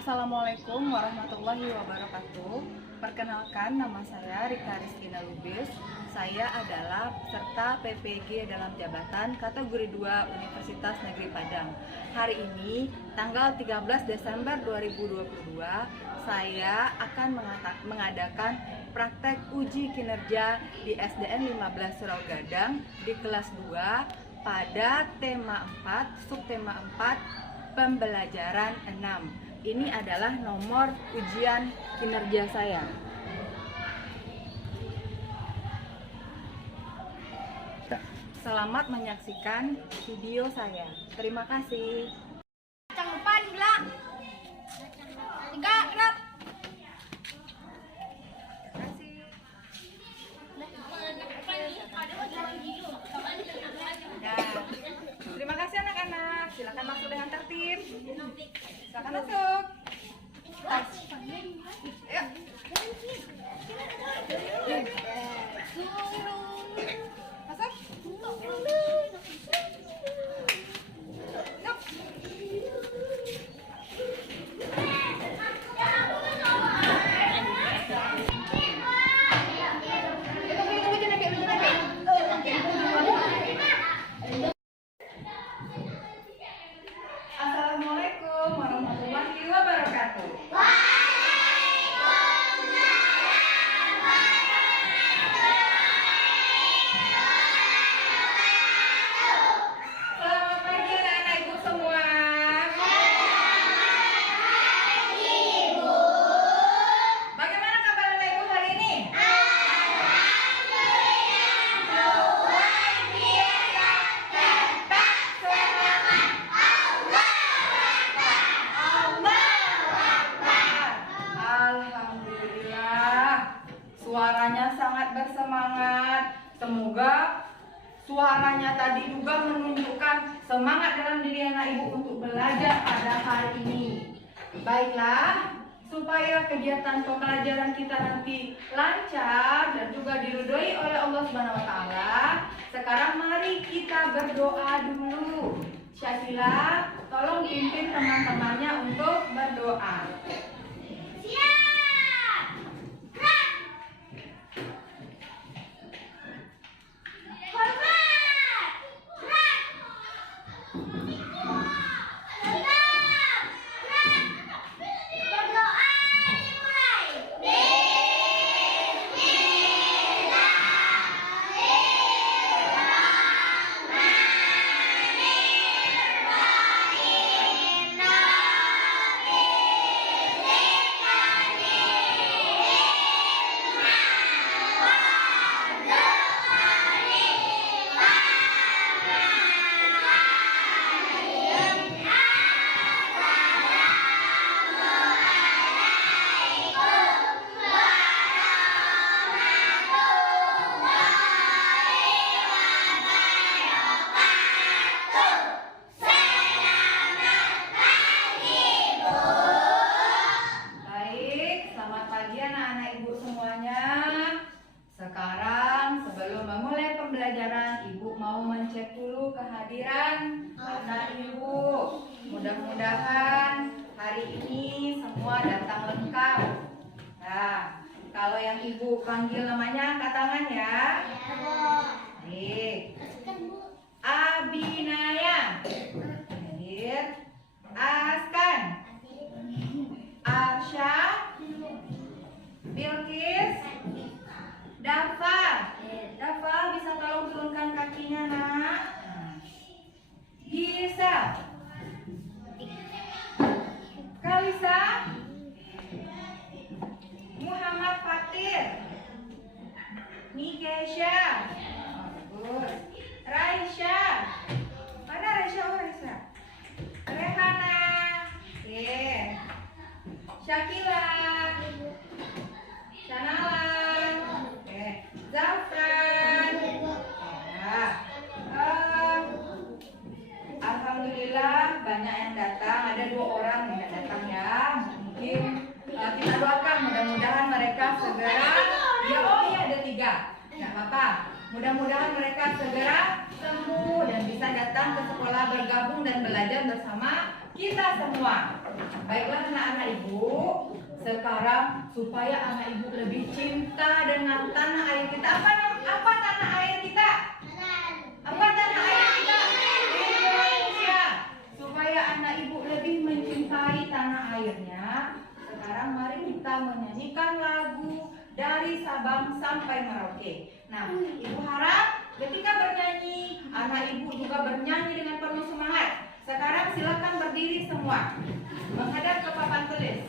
Assalamualaikum warahmatullahi wabarakatuh. Perkenalkan, nama saya Rika Rizkina Lubis. Saya adalah peserta PPG dalam jabatan kategori 2 Universitas Negeri Padang. Hari ini, tanggal 13 Desember 2022, saya akan mengadakan praktek uji kinerja di SDN 15 Surau Gadang di kelas 2 pada tema 4, subtema 4, pembelajaran 6. Ini adalah nomor ujian kinerja saya. Selamat menyaksikan video saya. Terima kasih. Jangan lupa dibilang 3 gerak. Terima kasih anak-anak. Silakan masuk dengan tertib. Silakan masuk. Ayo. Masuk. Assalamualaikum warahmatullahi wabarakatuh. Selamat pagi anak-anak ibu semua. Bagaimana kabar anak ibu hari ini? Alhamdulillah, suaranya sangat bersemangat. Semoga suaranya tadi juga menunjukkan semangat dalam diri anak ibu untuk belajar pada hari ini. Baiklah, supaya kegiatan pembelajaran kita nanti lancar dan juga diridhoi oleh Allah Subhanahu wa taala, sekarang mari kita berdoa dulu. Syakila, tolong pimpin teman-temannya untuk berdoa. Sekarang sebelum memulai pembelajaran, Ibu mau mencek dulu kehadiran anak Ibu. Mudah-mudahan hari ini semua datang lengkap. Nah, kalau yang Ibu panggil namanya angkat tangan ya. Baik. Abinaya. Hadir. Askan. Arsya. Bilkis. Dafa bisa tolong turunkan kakinya nak. Gisa, Kalisa, Muhammad Fatir, Nikesha, bagus. Raisha, mana Raisha? Oh Raisha, Rehana, Syakila, Sanalan, Zafran. Alhamdulillah banyak yang datang. Ada 2 orang yang datang ya. Mungkin kita doakan mudah-mudahan mereka segera. Ada 3. Nggak apa-apa. Mudah-mudahan mereka segera sembuh dan bisa datang ke sekolah bergabung dan belajar bersama kita semua. Baiklah anak-anak ibu, sekarang supaya anak ibu lebih cinta dengan tanah air kita. Apa tanah air kita? Apa tanah air kita? Indonesia. Supaya anak ibu lebih mencintai tanah airnya, sekarang mari kita menyanyikan lagu dari Sabang sampai Merauke. Nah, ibu harap ketika bernyanyi, anak ibu juga bernyanyi dengan penuh semangat. Sekarang silakan berdiri semua, menghadap ke papan tulis.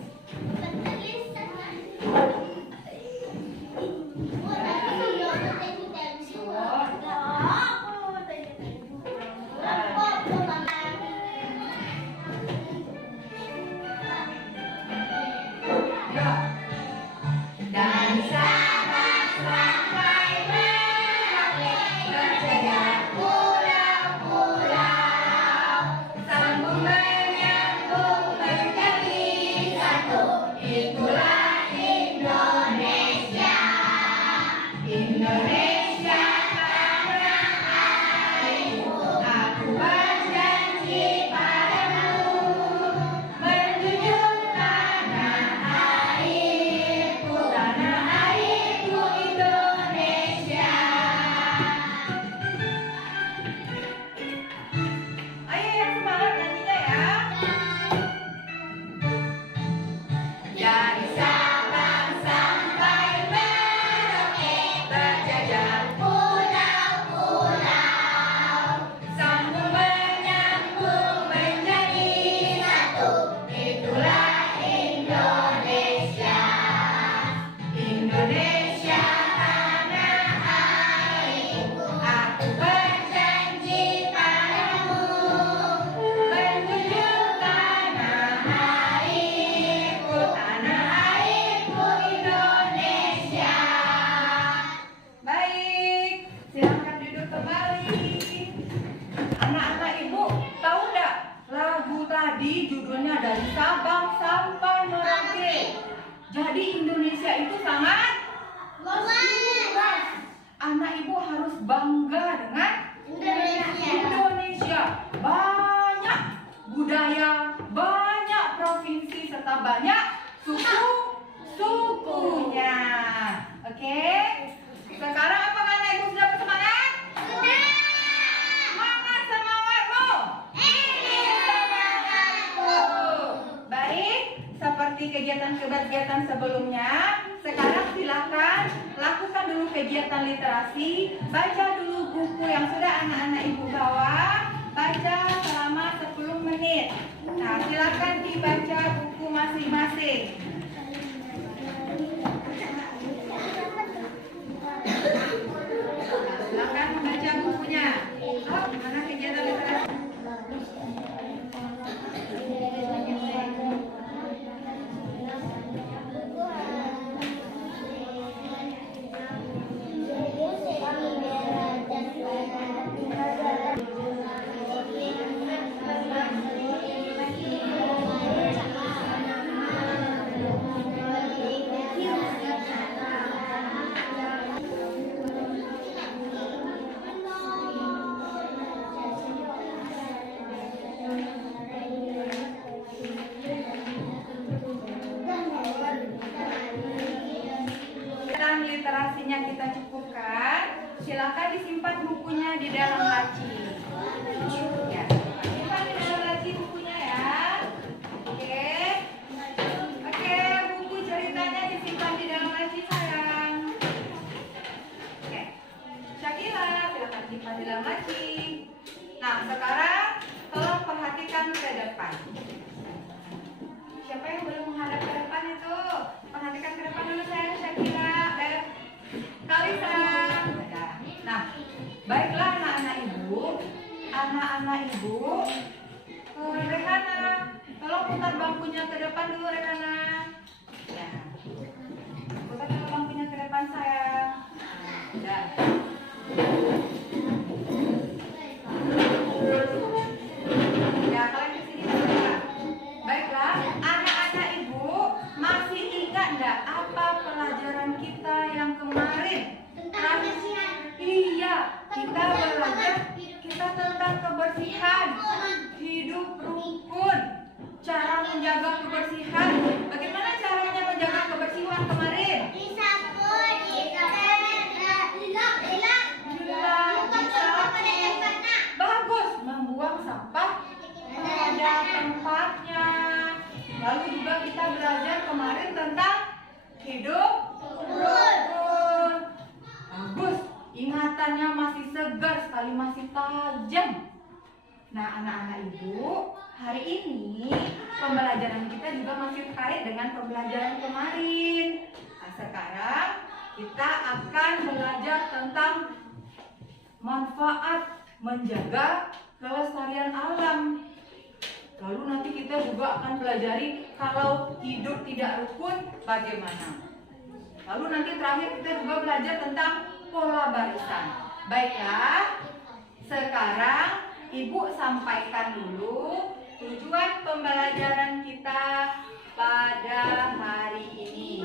Tadi judulnya dari Sabang sampai Merauke. Jadi Indonesia itu sangat luas. Anak ibu harus bangga dengan Indonesia. Banyak budaya, banyak provinsi serta banyak sukunya. Oke? Sekarang apakah anak ibu sudah bersemangat? Sudah. Semangat semangatmu. Baik, seperti kegiatan-kegiatan sebelumnya, sekarang silakan lakukan dulu kegiatan literasi, baca dulu buku yang sudah anak-anak ibu bawa, baca selama 10 menit. Nah, silakan dibaca buku masing-masing. Silakan membaca bukunya. Oh, mana kegiatan literasi? Literasinya kita cukupkan, silakan disimpan bukunya di dalam laci. Ya, simpan di dalam laci bukunya ya. Oke, buku ceritanya disimpan di dalam laci sayang. Oke, Syakila silakan simpan di dalam laci. Nah, sekarang tolong perhatikan ke depan. Siapa yang belum menghadap ke depan itu? Perhatikan ke depan dulu sayang, Syakila. Kalisa. Nah, baiklah anak-anak ibu, Rehana, tolong putar bangkunya ke depan dulu Rehana. Ya, putar bangkunya ke depan sayang. Nah, ya, kalian kesini saja. Baiklah, anak-anak ibu masih ingat enggak apa pelajaran kita yang kemarin? Iya, kita belajar tentang kebersihan, hidup rukun. menjaga kebersihan. Bagaimana caranya menjaga kebersihan kemarin? Disapu, Bagus, membuang sampah pada tempatnya. Lalu juga kita belajar kemarin tentang hidup rukun. Bagus, ingatannya masih segar sekali, masih tajam. Nah, anak-anak ibu, hari ini pembelajaran kita juga masih terkait dengan pembelajaran kemarin. Nah, sekarang kita akan belajar tentang manfaat menjaga kelestarian alam. Lalu nanti kita juga akan pelajari kalau hidup tidak rukun bagaimana. Lalu nanti terakhir kita juga belajar tentang pola barisan. Baiklah, sekarang Ibu sampaikan dulu tujuan pembelajaran kita pada hari ini.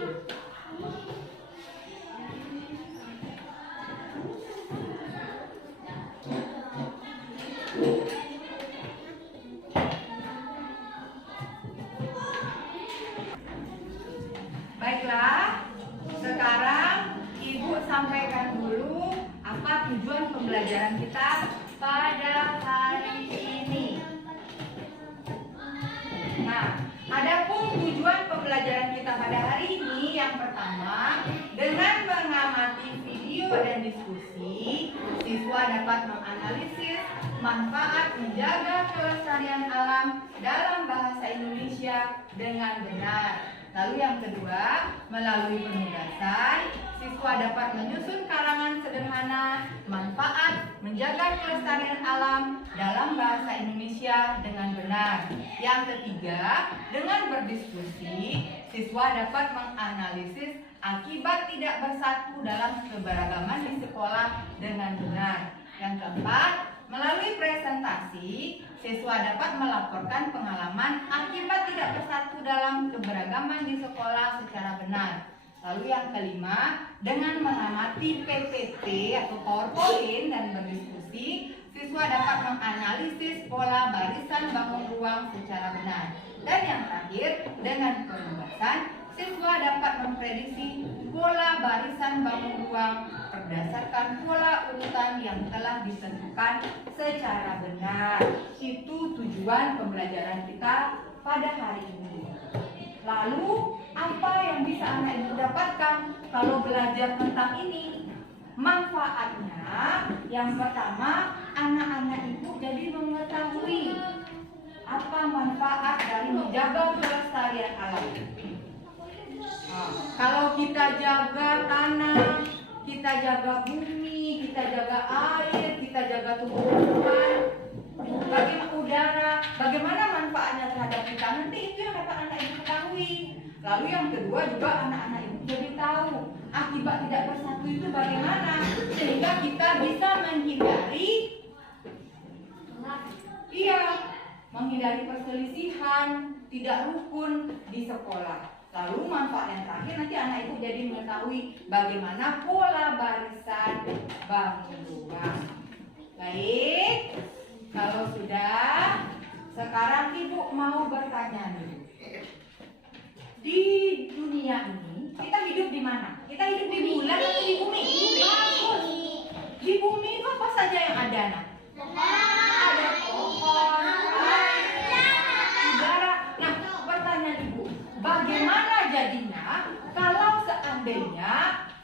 Baiklah, sekarang Ibu sampaikan dulu apa tujuan pembelajaran kita pada hari ini. Nah, adapun tujuan pembelajaran kita pada hari ini yang pertama, dengan mengamati video dan diskusi, siswa dapat menganalisis manfaat menjaga kelestarian alam dalam bahasa Indonesia dengan benar. Lalu yang kedua, melalui penugasan, siswa dapat menyusun karangan sederhana manfaat menjaga kelestarian alam dalam bahasa Indonesia dengan benar. Yang ketiga, dengan berdiskusi, siswa dapat menganalisis akibat tidak bersatu dalam keberagaman di sekolah dengan benar. Yang keempat, melalui presentasi, siswa dapat melaporkan pengalaman akibat tidak bersatu dalam keberagaman di sekolah secara benar. Lalu yang kelima, dengan mengamati PPT atau PowerPoint dan berdiskusi, siswa dapat menganalisis pola barisan bangun ruang secara benar. Dan yang terakhir, dengan penugasan, siswa dapat memprediksi pola barisan bangun ruang berdasarkan pola urutan yang telah ditentukan secara benar. Itu tujuan pembelajaran kita pada hari ini. Lalu, apa yang bisa anak ibu dapatkan kalau belajar tentang ini? Manfaatnya, yang pertama, anak-anak ibu jadi mengetahui apa manfaat dari menjaga kelestarian alam. Nah, kalau kita jaga tanah, kita jaga bumi, kita jaga air, kita jaga tumbuhan, bagaimana udara, bagaimana manfaatnya terhadap kita, nanti itu yang dapat anak ibu ketahui. Lalu yang kedua juga anak-anak ibu jadi tahu akibat tidak bersatu itu bagaimana, sehingga kita bisa menghindari perselisihan, tidak rukun di sekolah. Lalu manfaat yang terakhir nanti anak ibu jadi mengetahui bagaimana pola barisan bangun ruang. Baik, kalau sudah, sekarang ibu mau bertanya dulu. Di dunia ini kita hidup di mana? Kita hidup di bulan atau di bumi? Bagus. Di bumi itu apa saja yang ada, nak? Ada pohon, udara. Nah, pertanyaan ibu, bagaimana jadinya kalau seandainya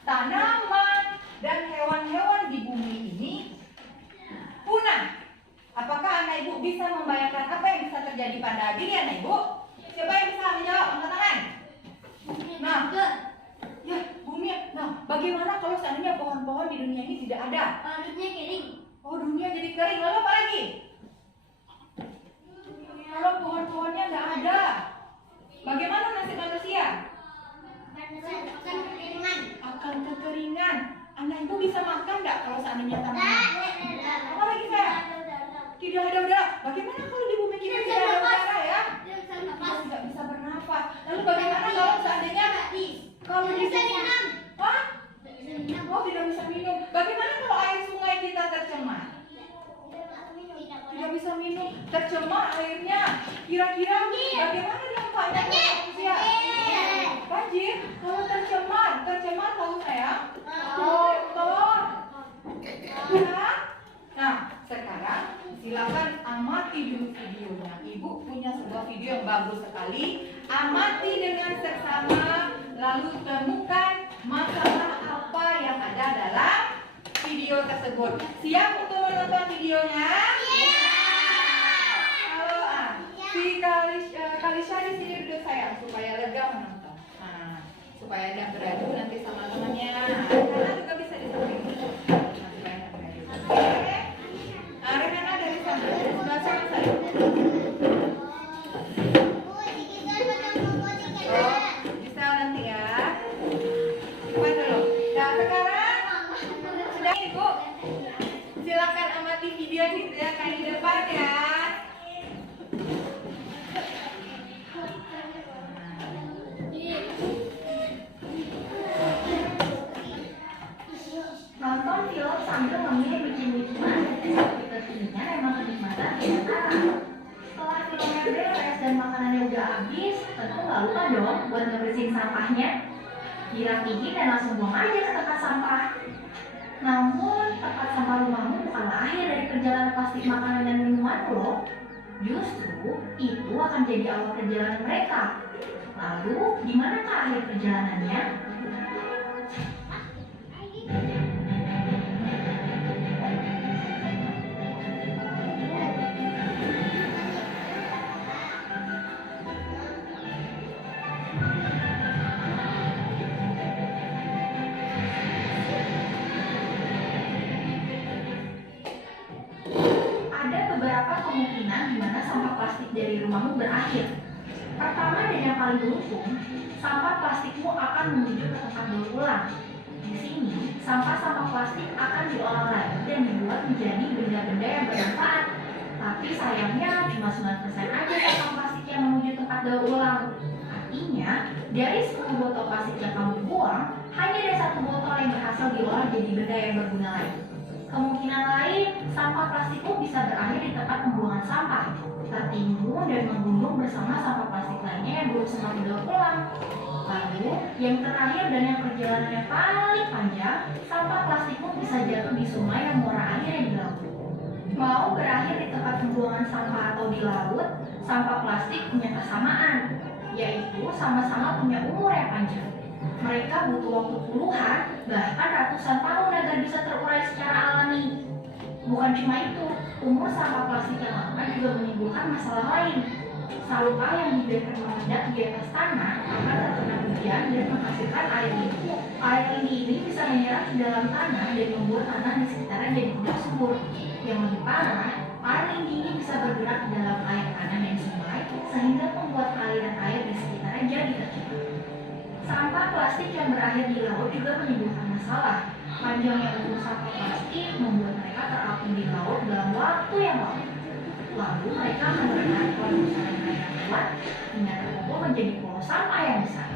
tanaman dan hewan-hewan di bumi ini punah? Apakah anak ibu bisa membayangkan apa yang bisa terjadi pada diri anak ibu? Siapa yang bisa menjawab? Angkat tangan. Nah, ya bumi. Nah, bagaimana kalau seandainya pohon-pohon di dunia ini tidak ada? Dunia kering. Oh, dunia jadi kering. Lalu apa lagi? Kalau pohon-pohonnya nggak ada, bagaimana nasib manusia? Akan kekeringan. Anak ibu bisa makan nggak kalau seandainya tanaman? Apa lagi saya? Tidak ada udara. Bagaimana kalau di bumi kita tidak ada udara ya? Kita tidak bisa bernafas. Lalu bagaimana kalau seandainya kalau di bumi? Hah? Oh, tidak bisa minum. Bagaimana kalau air sungai kita tercemar? Tidak bisa minum. Tercemar airnya. Kira-kira bagaimana dia banyak manusia. Banjir, kalau tercemar tahu sayang? Kotor. Ya. Nah, sekarang silakan amati dulu videonya. Ibu punya sebuah video yang bagus sekali. Amati dengan seksama, lalu temukan masalah apa yang ada dalam video tersebut. Siap untuk menonton videonya? Halo, si Kalisha di sini duduk sayang supaya lega menonton. Nah, supaya tidak beradu nanti sama temannya. Karena juga bisa disamping. Oke. Rena dari sana, dari sebelah sana saya. Oh, bisa nanti ya. Coba dulu. Nah, sekarang sudah Ibu. Silakan amati video ini ya, kayak di depan ya. Nonton film sambil memilih lucu-lucuan seperti kekinian emang kenikmatan tidak kalah. Setelah filmnya beres dan makanannya udah habis, tentu nggak lupa dong buat ngebersihin sampahnya. Dirapihin dan langsung buang aja ke tempat sampah. Namun, tempat sampah rumahmu bukanlah akhir dari perjalanan plastik makanan dan minuman loh. Justru, itu akan jadi awal perjalanan mereka. Lalu, di manakah akhir perjalanannya? Ada beberapa kemungkinan di mana sampah plastik dari rumahmu berakhir. Pertama dan yang paling beruntung, sampah plastikmu akan menuju ke tempat daur ulang. Di sini, sampah-sampah plastik akan diolah lagi dan dibuat menjadi benda-benda yang bermanfaat. Tapi sayangnya cuma 9% aja sampah plastik yang menuju tempat daur ulang. Artinya, dari 10 botol plastik yang kamu buang, hanya ada 1 botol yang berhasil diolah jadi benda yang berguna lagi. Kemungkinan lain, sampah plastikmu bisa berakhir di tempat pembuangan sampah, tertimbun dan menggunung bersama sampah plastik lainnya yang belum sempat didaur ulang. Lalu, yang terakhir dan yang perjalanannya paling panjang, sampah plastikmu bisa jatuh di sungai yang muara airnya di laut. Mau berakhir di tempat pembuangan sampah atau di laut, sampah plastik punya kesamaan, yaitu sama-sama punya umur yang panjang. Mereka butuh waktu puluhan, bahkan ratusan tahun agar bisa terurai secara alami. Bukan cuma itu, umur sampah plastik yang lama juga menimbulkan masalah lain. Sampah yang dibiarkan mengendap di atas tanah akan terkena hujan dan menghasilkan air lindi. Air lindi ini bisa menyerap ke dalam tanah dan membuat tanah di sekitarnya jadi tidak subur. Yang lebih parah, air lindi ini bisa bergerak di dalam air tanah dan sungai sehingga membuat aliran air di sekitarnya jadi tercemar. Sampah plastik yang berakhir di laut juga menimbulkan masalah. Panjangnya umur sampah plastik membuat mereka terapung di laut dalam waktu yang lama. Lalu mereka menemukan polusan mereka kuat hingga terkumpul menjadi pulau sampah yang besar.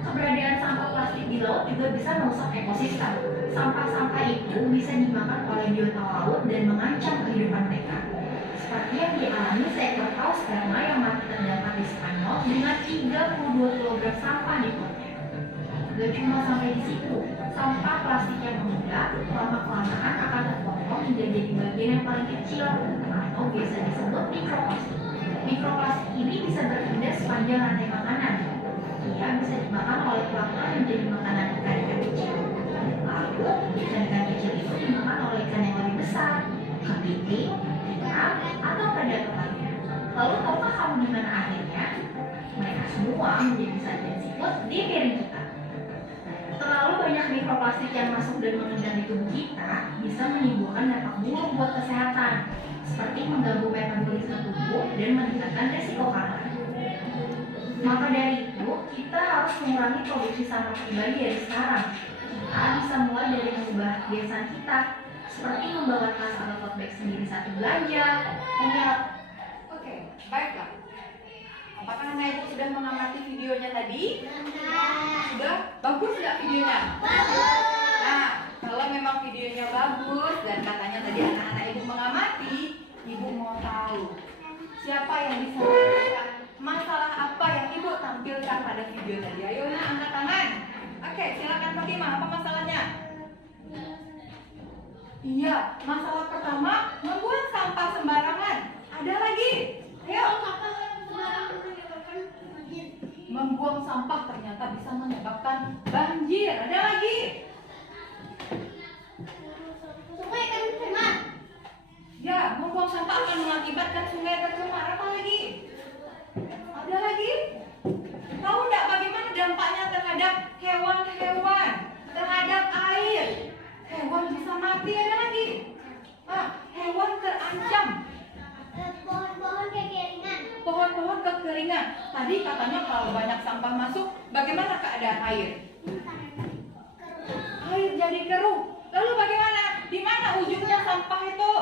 Keberadaan sampah plastik di laut juga bisa merusak ekosistem. Sampah-sampah itu bisa dimakan oleh biota laut dan mengancam kehidupan mereka. Seperti yang dialami seekor paus sperma yang mati terdampar di Spanyol dengan 32 kg sampah di perutnya. Gak cuma sampai di situ, sampah plastik yang mengendap lama-kelamaan akan terpotong hingga jadi bagian yang paling kecil atau biasa disebut mikroplastik. Mikroplastik ini bisa berpindah sepanjang rantai makanan. Ia bisa dimakan oleh plankton menjadi makanan ikan-ikan kecil. Lalu, ikan-ikan kecil itu dimakan oleh ikan yang lebih besar, kepiting, ikan, atau predator lainnya. Lalu tahukah kamu di mana akhirnya? Mereka semua menjadi sajian seafood di piring kita. Terlalu banyak mikroplastik yang masuk dan mengendap di tubuh kita bisa menimbulkan dampak buruk buat kesehatan, seperti mengganggu metabolisme tubuh dan meningkatkan risiko kanker. Maka dari itu, kita harus mengurangi produksi sampah pribadi dari sekarang. Kita bisa mulai dari mengubah kebiasaan kita, seperti membawa tas atau tote bag sendiri saat belanja. Oke, baiklah. Apakah anak ibu sudah mengamati videonya tadi? Sudah? Bagus nggak videonya? Nah, kalau memang videonya bagus dan katanya tadi anak-anak ibu mengamati, ibu mau tahu siapa yang bisa menyelesaikan masalah apa yang tampilkan pada video tadi. Ayo nak, angkat tangan. Oke, silakan Fatimah, apa masalahnya? Iya, masalah pertama membuang sampah sembarangan. Ada lagi? Ayo. Membuang sampah ternyata bisa menyebabkan banjir. Ada lagi? Ya, membuang sampah akan mengakibatkan sungai tercemar. Apa lagi? Ada lagi? Tahu nggak bagaimana dampaknya terhadap hewan-hewan, terhadap air? Hewan bisa mati. Ada lagi? Hewan terancam. Pohon-pohon kekeringan. Tadi katanya kalau banyak sampah masuk, bagaimana keadaan air? Air jadi keruh. Lalu bagaimana? Di mana ujungnya sampah itu?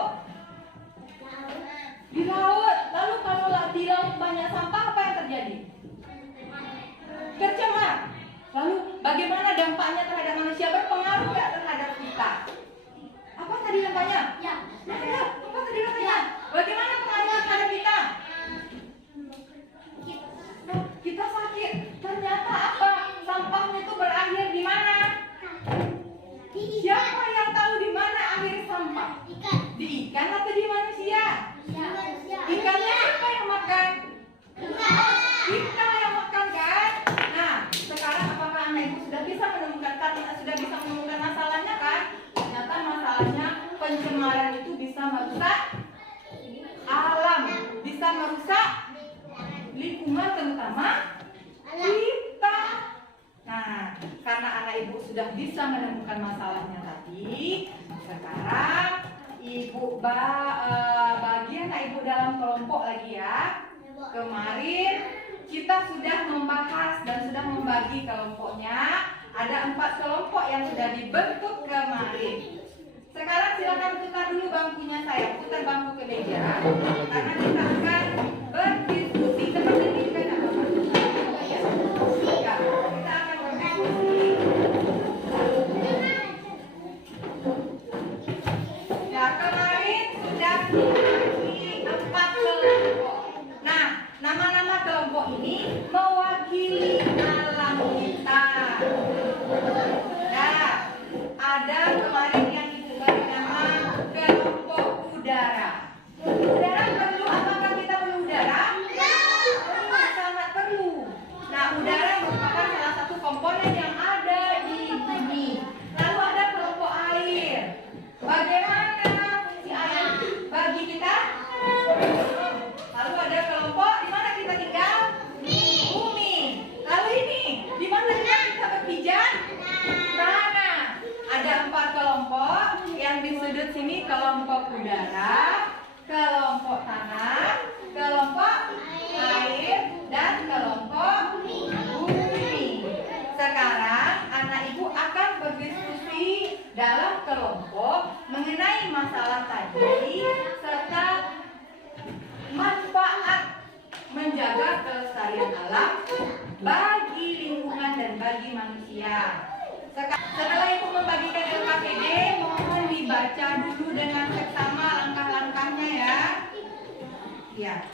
Di laut. Lalu kalau di laut banyak sampah, apa yang terjadi? Tercemar. Lalu bagaimana dampaknya terhadap manusia? Berpengaruh nggak terhadap kita? Apa tadi yang tanya? Ya. Apa tadi yang tanya? Bagaimana pengaruhnya terhadap kita? Kita sakit. Ternyata apa? Sampahnya itu berakhir di mana? Siapa yang tahu di mana akhir sampah? Di ikan atau di manusia? Ikannya siapa yang makan? Kita yang makan kan? Nah, sekarang apakah anak ibu sudah bisa menemukan masalahnya kan? Ternyata masalahnya pencemaran itu bisa merusak alam, bisa merusak lingkungan terutama kita. Nah, karena anak ibu sudah bisa menemukan masalahnya tadi, sekarang ibu bagi anak ibu dalam kelompok lagi ya. Kemarin kita sudah membahas dan sudah membagi kelompoknya. Ada 4 kelompok yang sudah dibentuk kemarin. Sekarang silakan putar dulu bangkunya saya, putar bangku ke meja, karena kita akan berdiskusi seperti ini juga tidak apa-apa. Ya, kita akan berdiskusi. Ya, kemarin sudah dibagi 4 kelompok. Nah, nama-nama kelompok ini mewakili alam kita. Nah, ada kemarin yang diberi nama kelompok udara. Udara perlu, apakah kita perlu udara? Perlu, sangat perlu. Nah, udara merupakan salah satu komponen yang ada di bumi. Lalu ada kelompok air. Bagaimana fungsi air bagi kita? Lalu ada kelompok di mana kita tinggal? Bumi. Lalu ini, di mana kita berpijak? Tanah. Ada 4 kelompok. Yang di sudut sini kelompok udara, kelompok tanah, kelompok air, dan kelompok bumi. Sekarang anak ibu akan berdiskusi dalam kelompok mengenai masalah tadi serta manfaat menjaga kelestarian alam bagi lingkungan dan bagi manusia. Setelah ibu membagikan LKPD, mohon dibaca dulu dengan seksama langkah-langkahnya ya. Ya.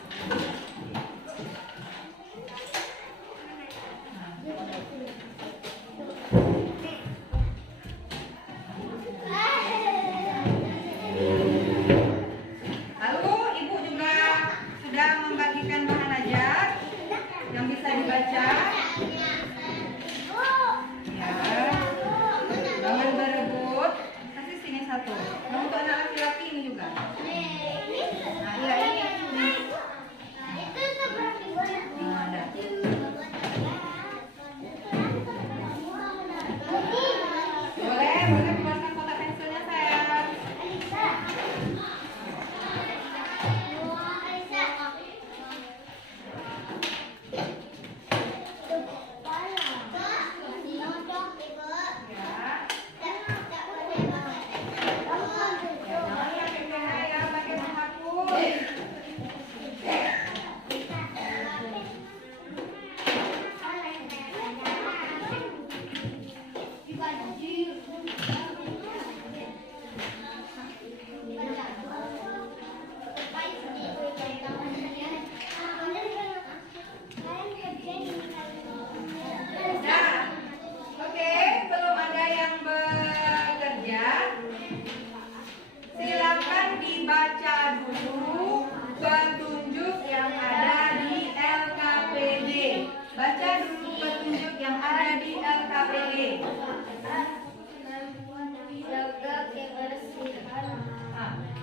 Lalu ibu juga sudah membagikan bahan ajar yang bisa dibaca. Ya. Jangan berebut. Kasih sini 1. Nah, untuk anak laki-laki ini juga. Nah, iya ini.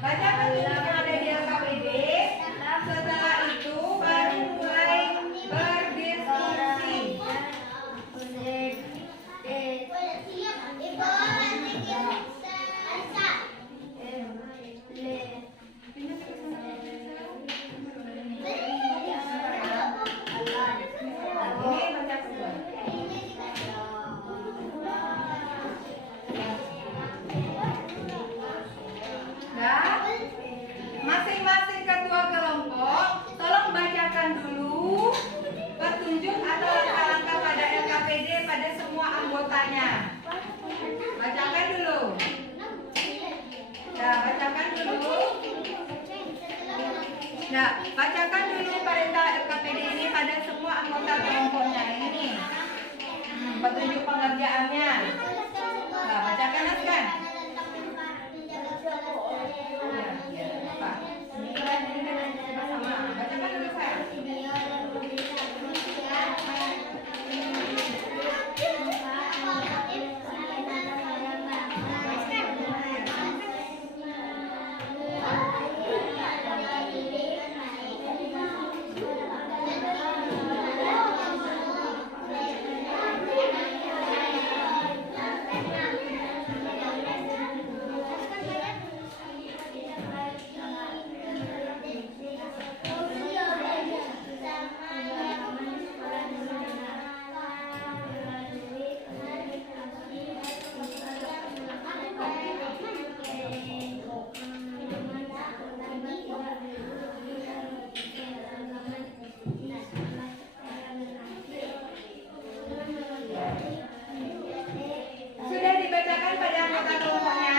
Bacakan dulu yang ada di LKPD. Setelah itu baru mulai berdiskusi. Masing-masing ketua kelompok, tolong bacakan dulu petunjuk atau langkah-langkah pada LKPD pada semua anggotanya. Bacakan dulu. Nah, bacakan dulu. Nah, bacakan dulu perintah LKPD ini pada semua anggota kelompoknya. Ini petunjuk pengerjaannya. Nah, bacakan Askan. Sudah dibacakan pada anggota kelompoknya?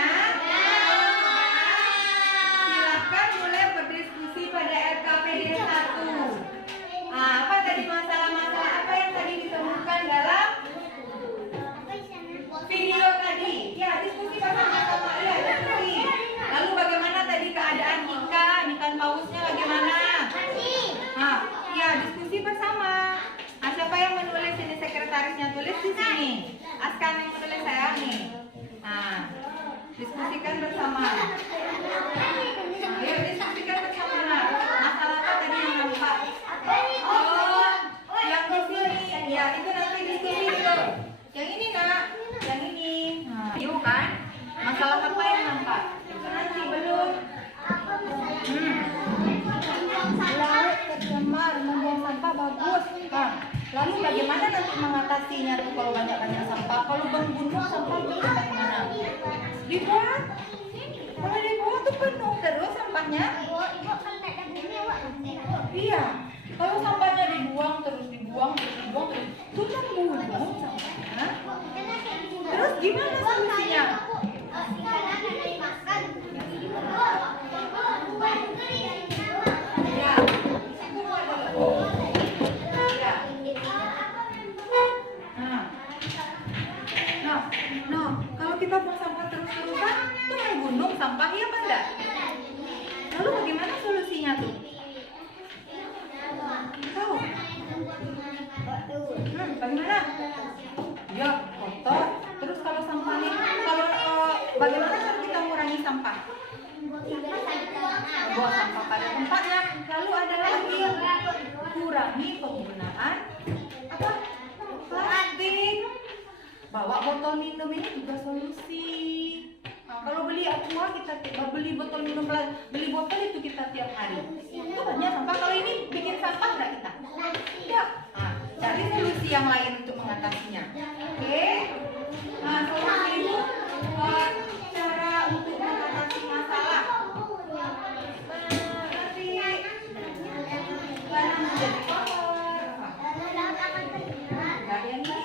Silakan mulai berdiskusi pada LKPD 1. Apa tadi masalah-masalah apa yang tadi ditemukan dalam video tadi? Ya, diskusi bersama-sama. Ya, diskusi. Lalu bagaimana tadi keadaan ikan pausnya bagaimana? Ya, diskusi bersama. Siapa yang menulis ini, sekretarisnya tulis di sini. Askan yang menulis saya nih. Diskusikan bersama. Ayo diskusikan bersama. Masalah apa tadi yang nampak? Oh, yang di sini. Ya, itu nanti diskusi dulu. Yang ini nak, yang ini. Yuk kan? Masalah apa yang nampak? Itu nanti belum. Laut tercemar, membuang sampah bagus. Lalu bagaimana nanti mengatasinya tuh kalau banyak-banyak sampah? Kalau membunuh sampah itu bagaimana? Dibuat. Kalau dibuat tuh penuh terus sampahnya. Iya. Kalau sampahnya dibuang terus itu membunuh sampahnya. Terus gimana solusinya? Kalau kita buang sampah terus-terusan, itu membunuh sampah, ya apa enggak? Lalu bagaimana solusinya tuh? Tahu? Bagaimana? Ya, kotor. Terus kalau sampahnya, bagaimana cara kita mengurangi sampah? Buang sampah pada tempatnya. Lalu ada lagi yang kurangi penggunaan apa? Plastik. Bawa botol minum ini juga solusi. Kalau beli aqua beli botol minum, beli botol itu kita tiap hari. Itu banyak sampah. Kalau ini bikin sampah nggak kita? Tidak. Cari solusi yang lain untuk mengatasinya. Oke? Solusi itu cara untuk mengatasi masalah. Nanti tanam menjadi kotor. Nah, yang ini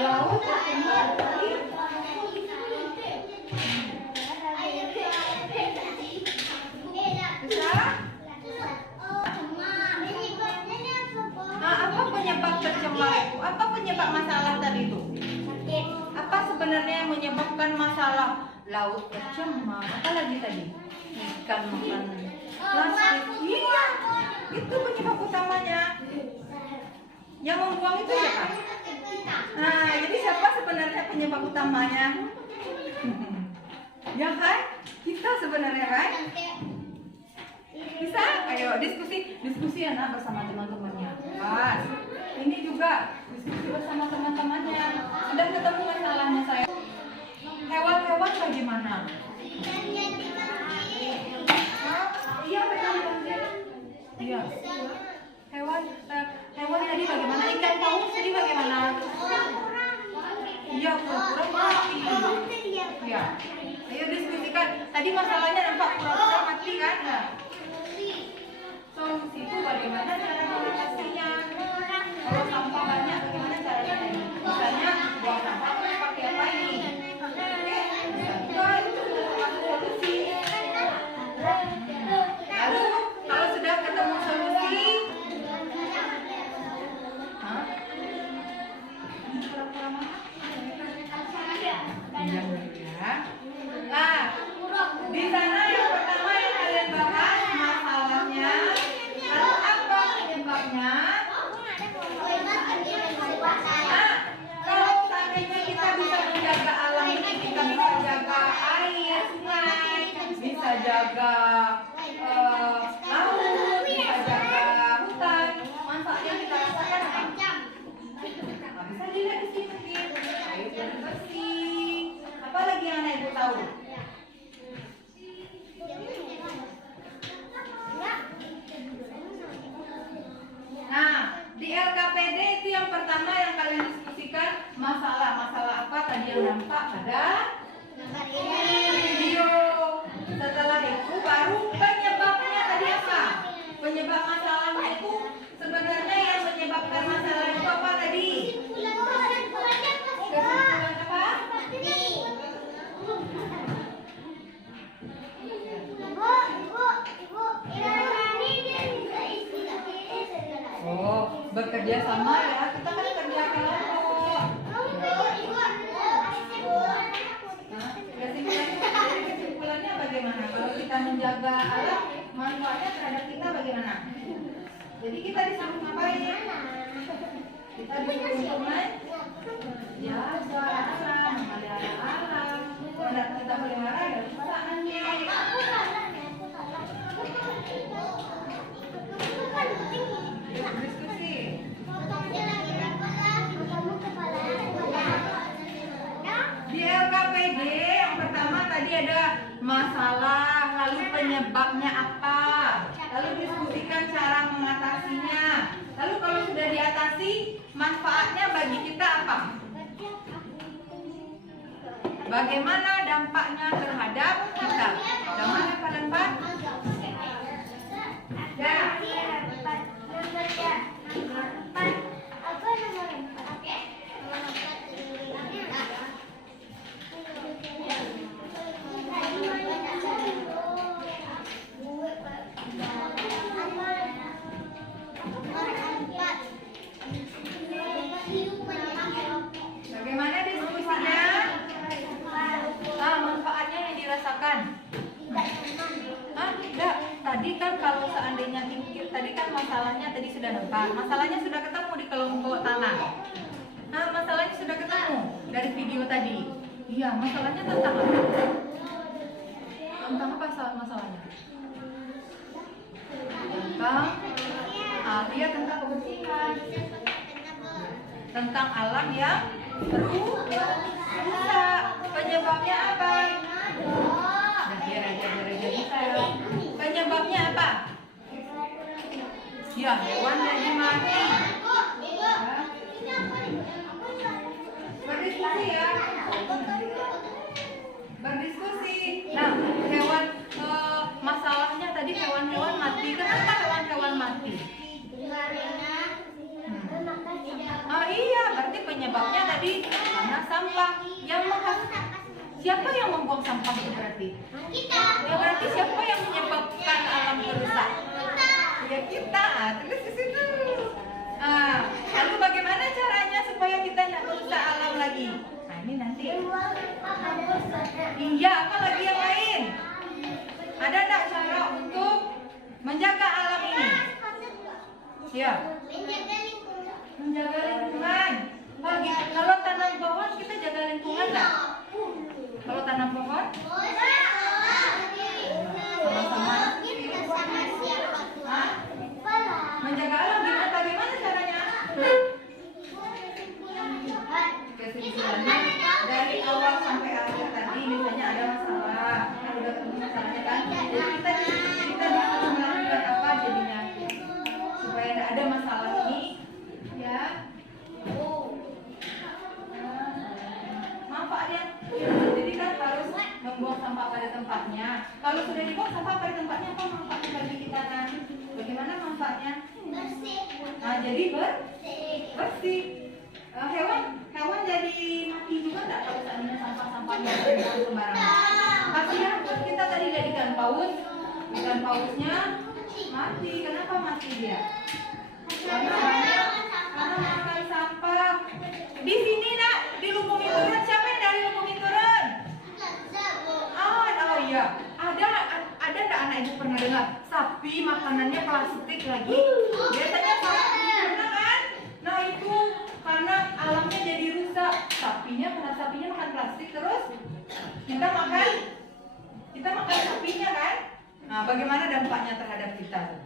laut tercemar. Apa penyebab tercemar itu? Apa penyebab masalah tadi itu? Apa sebenarnya yang menyebabkan masalah laut tercemar? Apa lagi tadi? Ikan makan plastik. Iya. Itu penyebab utamanya. Yang membuang itu siapa? Nah, jadi siapa sebenarnya penyebab utamanya? Ya kan? Kita sebenarnya kan? Bisa? Ayo diskusi anak bersama teman-temannya. Pas. Ini juga diskusi bersama teman-temannya. Sudah ketemu masalahnya saya. Hewan-hewan bagaimana? Iya betul. Iya. Hewan tadi bagaimana? Ikan paus tadi bagaimana? Iya, pura-pura mati. Iya. Ayo diskusikan. Tadi masalahnya nampak pura-pura mati kan? Nah. Solusi itu bagaimana cara mengatasinya? Kalau sampah banyak bagaimana caranya? Misalnya buang sampah pakai apa ini? Itu sudah termasuk solusi. Lalu kalau sudah ketemu solusi, pura-pura mati. Diam dulu ya. Nah, di sana yang pertama yang kalian bahas masalahnya, lalu apa penyebabnya? Nah, kalau seandainya kita bisa menjaga alam ini, kita bisa jaga air, sungai, bisa jaga laut, bisa jaga hutan. Manfaat yang kita rasakan apa? Nah, bisa dilihat di sini mungkin. Air jadi bersih. Apa lagi yang anak ibu tahu? Nah, di LKPD itu yang pertama yang kalian diskusikan masalah apa tadi yang nampak pada video. Setelah itu baru penyebabnya tadi apa? Penyebab masalahnya itu sebenarnya yang menyebabkan masalah itu apa tadi? Kesimpulan apa? Oh, bekerja sama ya. Kita kan kerja kelompok. Nah, kesimpulannya bagaimana? Kalau kita menjaga alam, manfaatnya terhadap kita bagaimana? Jadi kita disuruh ngapain? Kita disuruh untuk menjaga alam, memelihara alam. Kalau kita melihara ya usahanya. Diskusi. Di LKPD yang pertama tadi ada masalah, lalu penyebabnya apa, lalu diskusikan cara mengatasinya. Lalu kalau sudah diatasi, manfaatnya bagi kita apa? Bagaimana dampaknya terhadap kita? Jangan lempar-lempar. Ya. Bagaimana diskusinya? Nah, manfaatnya yang dirasakan. Enggak. Tadi kan kalau seandainya tadi kan masalahnya tadi sudah nampak. Masalahnya sudah ketemu di kelompok tanah. Nah, masalahnya sudah ketemu dari video tadi. Iya, masalahnya tentang apa? Tentang apa masalahnya? Tentang kebersihan. Tentang alam yang rusak. Penyebabnya apa? Penyebabnya apa? Ya, hewan jadi mati. Berdiskusi ya. Berdiskusi. Nah, hewan masalahnya tadi hewan-hewan mati. Kenapa hewan-hewan mati? Iya, berarti penyebabnya tadi karena sampah. Siapa yang membuang sampah itu berarti? Kita. Ya berarti siapa yang menyebabkan alam rusak? Ya kita. Terus di situ. Lalu bagaimana caranya supaya kita tidak merusak alam lagi? Nah, ini nanti. Iya, apa lagi yang lain? Ada enggak cara untuk menjaga alam ini? Ya, Menjaga lingkungan. menjaga lingkungan. Oh, gitu. Kalau tanam pohon kita jaga lingkungan nggak? Kalau tanam pohon? Sama-sama. Sama siapa tuh? Hah? Menjaga alam gimana? Bagaimana caranya? Kesimpulannya dari awal sampai akhir tadi misalnya ada masalah, kan udah ketemu masalahnya kan? Jadi kita bisa melakukan apa jadinya supaya tidak ada masalah ini, ya. Manfaatnya, jadi kan harus membuang sampah pada tempatnya. Kalau sudah dibuang sampah pada tempatnya, apa manfaatnya bagi kita kan? Bagaimana manfaatnya? Nah, jadi bersih. Hewan jadi mati juga nggak kalau seandainya sampah-sampahnya dibuang sembarangan. Kasihan kita tadi lihat ikan pausnya mati. Kenapa mati dia? Karena makan sampah. Di sini nak, di Lumbung Turun, siapa yang dari Lumbung Turun? Oh iya, ada nggak anak ibu pernah dengar sapi makanannya plastik lagi? Biasanya sapi pernah kan? Nah itu karena alamnya jadi rusak. Sapinya makan plastik terus kita makan sapinya kan? Nah bagaimana dampaknya terhadap kita?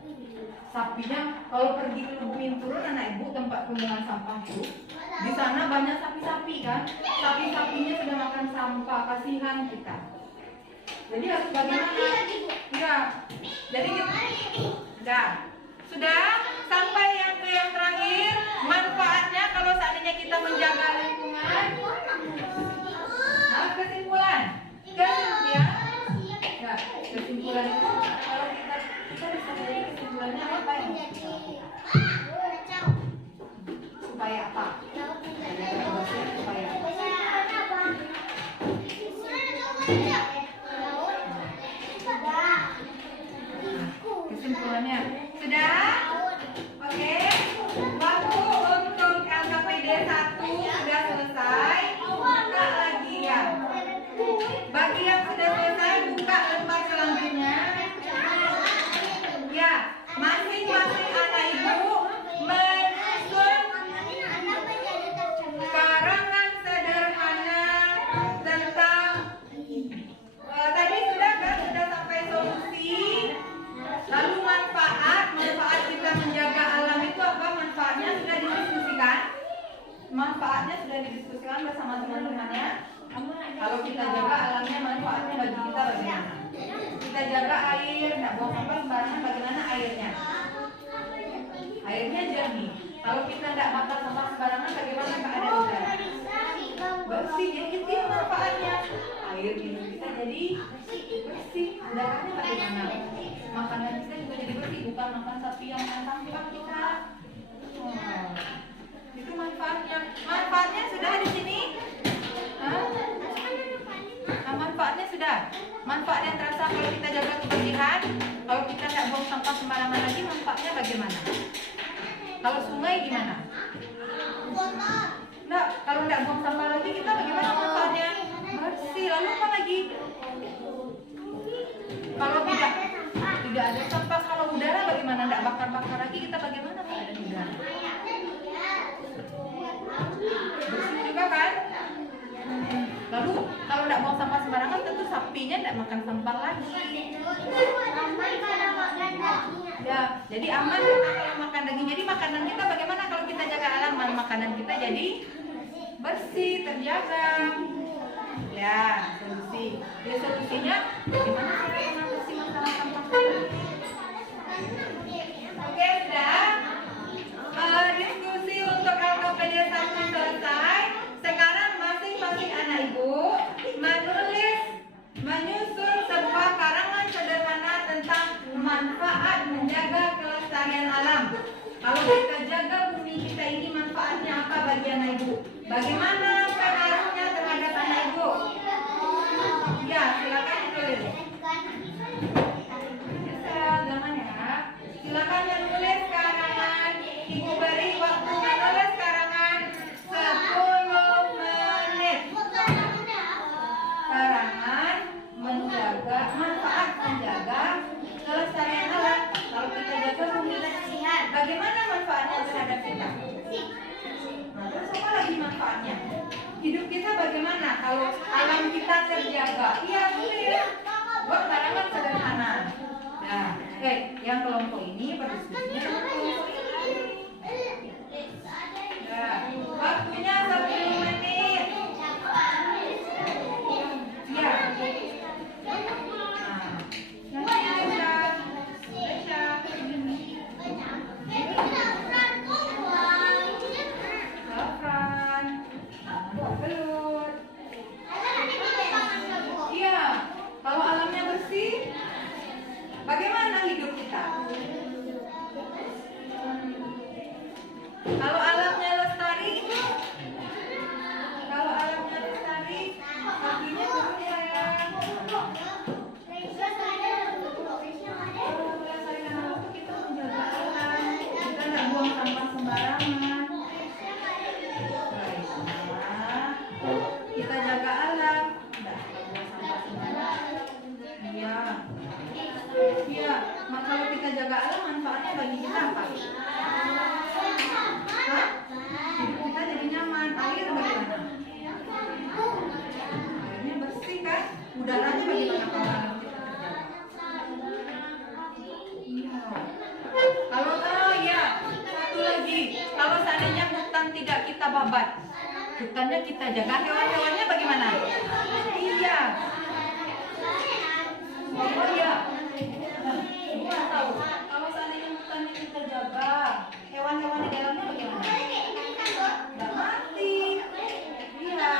Sapinya kalau pergi ke Lumbung Turun anak ibu tempat pembuangan sampah itu, di sana banyak sapi-sapi kan? Sapi-sapinya sudah makan sampah, kasihan kita. Jadi harus bagaimana? Ya. Jadi sudah sampai yang terakhir, manfaatnya kalau seandainya kita menjaga lingkungan. Nah, kesimpulan. Kesimpulan itu kalau kita bisa jadi kesimpulannya apa ya? Supaya apa? Supaya apa? Kesimpulannya sudah? Oke. Waktu untuk LKPD 1 sudah selesai. Buka lagi ya. Bagi yang sudah selesai buka lembar selanjutnya. Ya, masing-masing anak ibu menyusun karangan sederhana tentang tadi sudah kan sudah sampai solusi. Lalu manfaat kita menjaga alam itu apa? Manfaatnya sudah didiskusikan. Manfaatnya sudah didiskusikan bersama teman-temannya. Kalau kita jaga alamnya, manfaatnya bagi kita bagaimana? Kita jaga air, tidak buang sampah sembarangan. Bagaimana airnya? Airnya jernih. Kalau kita tidak bakar sampah sembarangan, bagaimana keadaan udara? Bersih. Ya itu manfaatnya. Air minum kita jadi bersih. Udaranya bagaimana? Makanan kita juga jadi bersih, bukan makan sapi yang makan sampah kita. Itu manfaatnya. Manfaatnya sudah di sini. Nah, manfaatnya sudah. Manfaat yang terasa kalau kita jaga kebersihan, kalau kita tidak buang sampah sembarangan lagi, manfaatnya bagaimana? Kalau sungai gimana? Enggak, kalau tidak buang sampah lagi, kita bagaimana manfaatnya? Bersih. Lalu apa lagi? Kalau tidak ada sampah, kalau udara bagaimana? Tidak bakar-bakar lagi, kita bagaimana keadaan udara? Bersih juga kan? Lalu kalau tidak buang sampah sembarangan, tentu sapinya tidak makan sampah lagi. Ya, jadi aman kalau makan daging. Jadi makanan kita bagaimana kalau kita jaga alam? Makanan kita jadi bersih, terjaga. Ya, solusi. Ya, solusinya bagaimana cara mengatasi masalah sampah? Oke, sudah. Diskusi untuk LKPD 1 selesai. Sekarang masing-masing anak ibu menyusun sebuah karangan sederhana tentang manfaat menjaga kelestarian alam. Kalau kita jaga bumi kita ini, manfaatnya apa bagi anak ibu? Bagaimana pengaruhnya terhadap anak ibu? Ya, silakan ditulis. Jangan ya. Silakan menulis karangan. Ibu beri waktu menulis karangan 10 menit. Karangan menjaga manfaat menjaga kelestarian alam. Kalau kita jaga bumi, bagaimana hidup kita bagaimana kalau alam kita terjaga? Iya, benar. Buat karangan sederhana. Nah, yang kelompok ini berdiskusinya sama kelompok ini. Nah, waktunya 10 menit. Iya. Iya, kalau alamnya bersih, bagaimana hidup kita? Kalau alamnya lestari, kakinya turun sayang. Melestarikan alam itu kita menjaga alam, kita nggak buang sampah sembarangan. Kita jaga alam, nggak buang sampah sembarangan. Iya. Iya, kalau kita jaga alam manfaatnya bagi kita apa? Hah? Hidup kita jadi nyaman. Air bagaimana? Airnya bersih kan? Udaranya bagaimana kalau alam kita terjaga? Iya. Satu lagi, kalau seandainya hutan tidak kita babat, hutannya kita jaga, hewan-hewannya bagaimana? Iya. Oh iya. Gua tahu. Kalau seandainya hutannya kita jaga, hewan-hewan di dalamnya bagaimana? Nggak mati. Iya.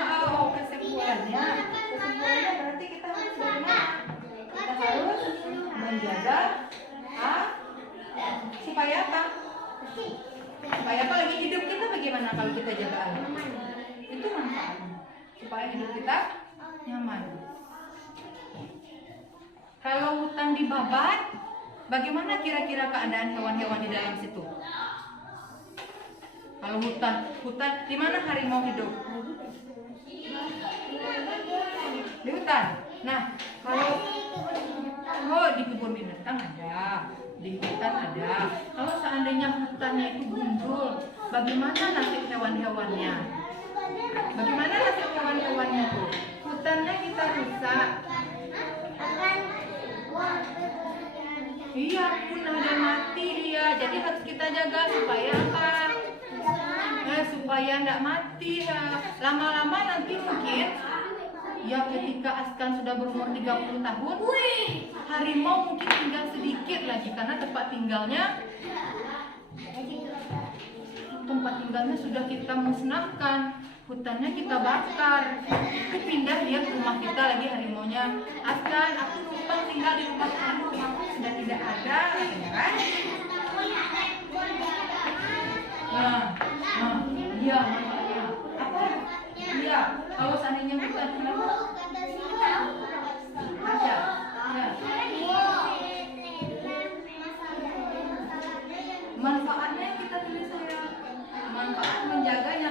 Kalau kesimpulannya berarti kita harus bagaimana? Kita harus menjaga supaya apa? Supaya apa lagi hidup kita bagaimana kalau kita jaga alam? Itu manfaatnya. Supaya hidup kita nyaman. Kalau hutan dibabat, bagaimana kira-kira keadaan hewan-hewan di dalam situ? Kalau hutan di mana harimau hidup? Di hutan. Nah, kalau di kebun binatang ada, di hutan ada. Kalau seandainya hutannya itu gundul, bagaimana nasib hewan-hewannya? Bagaimana nasib hewan-hewannya tuh? Hutannya kita rusak. Iya, punah dan mati dia. Jadi harus kita jaga supaya apa? Supaya nggak mati ya. Lama-lama nanti mungkin ya ketika Askan sudah berumur 30 tahun, harimau mungkin tinggal sedikit lagi karena tempat tinggalnya sudah kita musnahkan, hutannya kita bakar. Itu pindah dia ke rumah kita lagi harimaunya. Askan, aku numpang tinggal di rumah kamu, rumahku sudah tidak ada, kan? Iya, manfaatnya apa? Iya, kalau seandainya hutan kenapa? Ada. Ya. Manfaatnya kita tulis saya. Manfaat menjaganya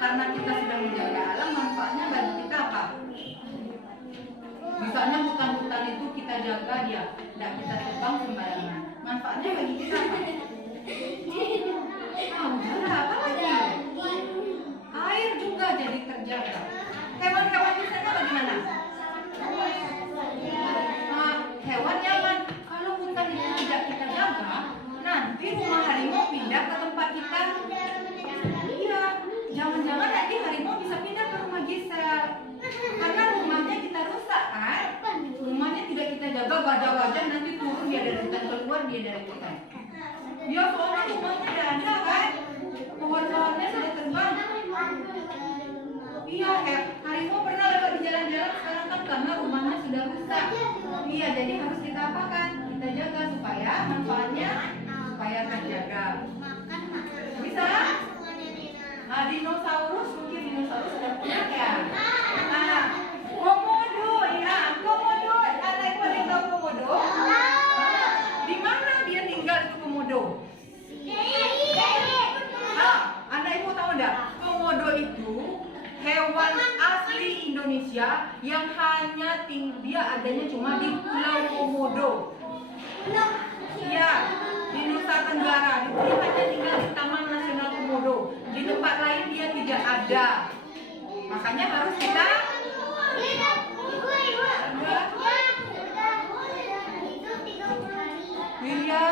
karena kita sudah menjaga alam, manfaatnya bagi kita apa? Misalnya hutan-hutan itu kita jaga dia, tidak kita tebang sembarangan. Manfaatnya bagi kita apa? Apa lagi? Air juga jadi terjaga. Hewan-hewan di sana bagaimana? Hewan nyaman. Kalau hutan itu tidak kita jaga, nanti rumah harimau pindah ke tempat kita. Iya, jangan-jangan nanti harimau bisa pindah ke rumah Gisel. Karena rumahnya kita rusak kan? Rumahnya tidak kita jaga, gajah-gajah nanti turun dia dari hutan, keluar dia dari hutan. Dia soalnya rumahnya tidak ada kan? Pohon-pohonnya sudah terbang. Iya, harimau pernah lewat di jalan-jalan, sekarang kan karena rumahnya sudah rusak. Iya, jadi harus kita apakan? Kita jaga supaya manfaatnya supaya terjaga. Bisa? Dinosaurus mungkin sudah punah ya. Komodo ya, komodo. Ada yang tahu komodo? Di mana dia tinggal itu komodo? Anda ibu tahu enggak? Komodo itu hewan asli Indonesia yang hanya dia adanya cuma di Pulau Komodo. ada. Makanya harus kita iya.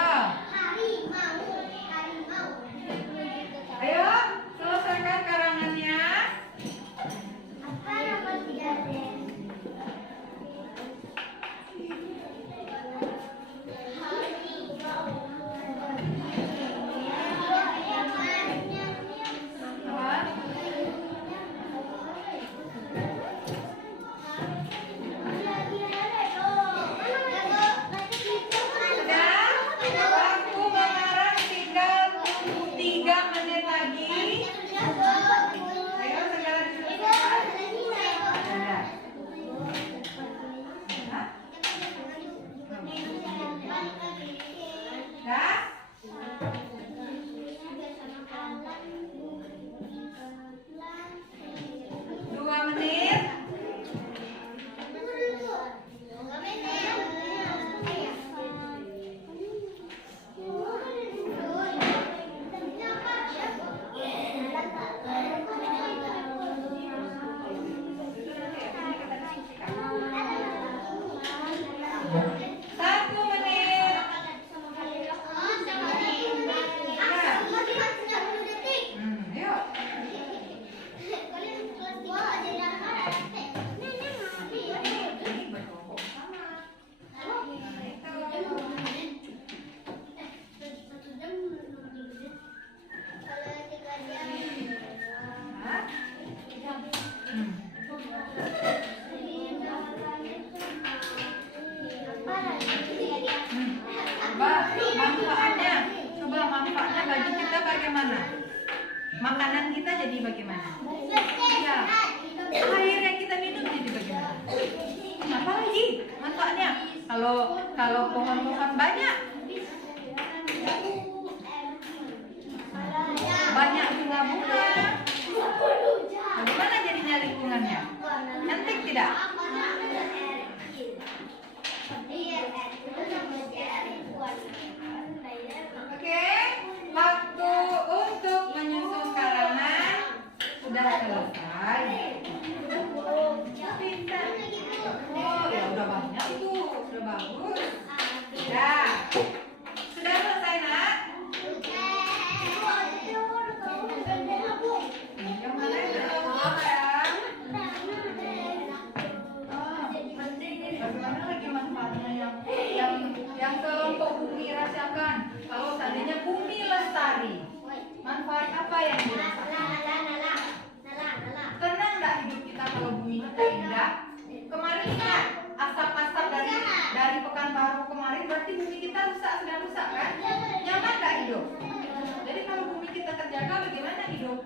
Ayo selesaikan karangannya. Waktu mengarang tinggal 3 menit lagi. Ayo segera diselesaikan. Ada. Dah? 2 menit. Manfaatnya bagi kita bagaimana? Makanan kita jadi bagaimana? Ya. Air yang kita minum jadi bagaimana? Apa lagi manfaatnya? Kalau pohon-pohon banyak bunga-bunga. Bagaimana jadinya lingkungannya? Cantik tidak? Oke, waktu untuk menyusun karangan sudah selesai. Pintar. Oh, ya udah banyak itu, sudah bagus. Ya, sudah selesai nak? Yang mana yang belum ya? Bagaimana lagi manfaatnya yang kelompok bumi rasakan? Kalau seandainya bumi lestari, manfaat apa yang dirasakan? Tenang nggak hidup kita kalau bumi kita indah? Kemarin ingat asap-asap dari Pekanbaru kemarin, berarti bumi kita sudah rusak kan? Nyaman nggak hidup? Jadi kalau bumi kita terjaga, bagaimana hidup?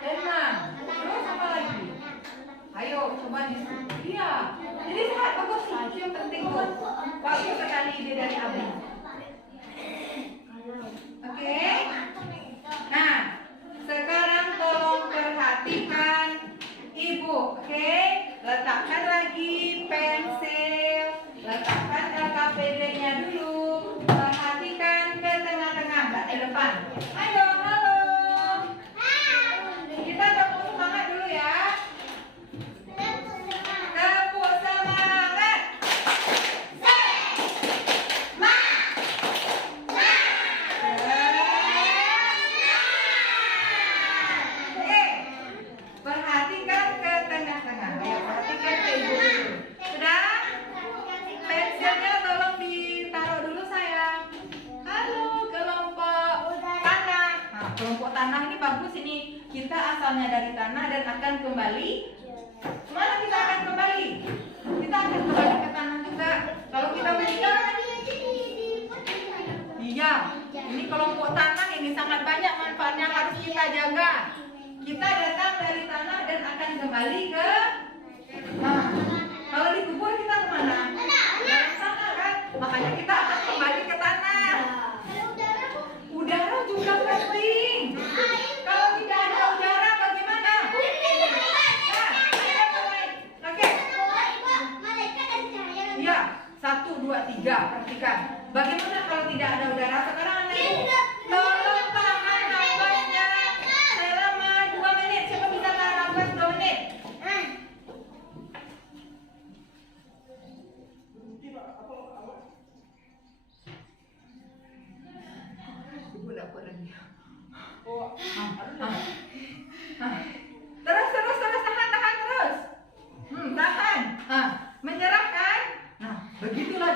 Tenang. Terus apa lagi? Ayo coba diskusi. Iya. Jadi sehat bagus sih, itu yang penting tuh. Bagus sekali ide dari Abi. Oke. Nah, sekarang tolong perhatikan Ibu, oke? Letakkan lagi pensil, letakkan LKPD-nya dulu. Perhatikan ke tengah-tengah, nggak di depan. Ayo, halo. Kita tepuk semangat dulu ya. Tepuk semangat. Oke, perhatikan ke tengah-tengah. Ya, perhatikan ke ibu dulu. Sudah? Pensilnya tolong ditaruh dulu sayang. Halo kelompok tanah. Nah, kelompok tanah ini bagus ini. Kita asalnya dari tanah dan akan kembali. Mana kita akan kembali? Kita akan kembali ke tanah juga. Kalau kita meninggal, iya. Ini kelompok tanah ini sangat banyak manfaatnya, harus kita jaga. Kita datang dari tanah dan akan kembali ke. Nah, kalau dikubur kita kemana? Dalam tanah kan? Makanya kita akan kembali ke tanah. Udara juga penting. Kalau tidak ada udara bagaimana? Oke. Iya, 1, 2, 3. Perhatikan. Bagaimana kalau tidak ada udara? Sekarang tolong tahan nafasnya selama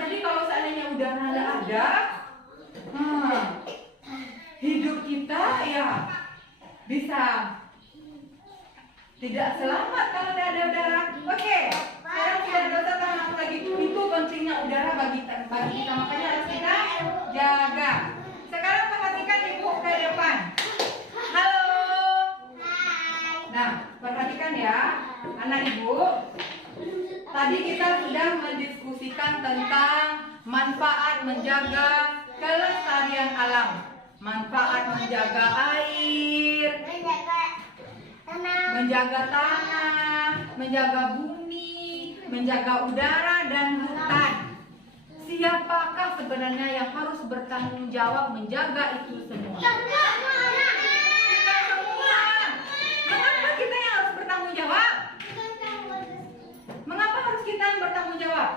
jadi kalau seandainya udara nggak ada, hidup kita ya bisa tidak selamat kalau tidak ada udara. Oke, sekarang kita tidak usah tahan lagi. Itu pentingnya udara bagi kita, makanya harus kita jaga. Sekarang perhatikan ibu ke depan. Halo. Nah, perhatikan ya, anak ibu. Tadi kita sudah mendiskusikan tentang manfaat menjaga kelestarian alam, manfaat menjaga air, menjaga tanah, menjaga bumi, menjaga udara dan hutan. Siapakah sebenarnya yang harus bertanggung jawab menjaga itu semua? Kita semua. Mengapa kita yang harus bertanggung jawab? Mengapa harus kita yang bertanggung jawab?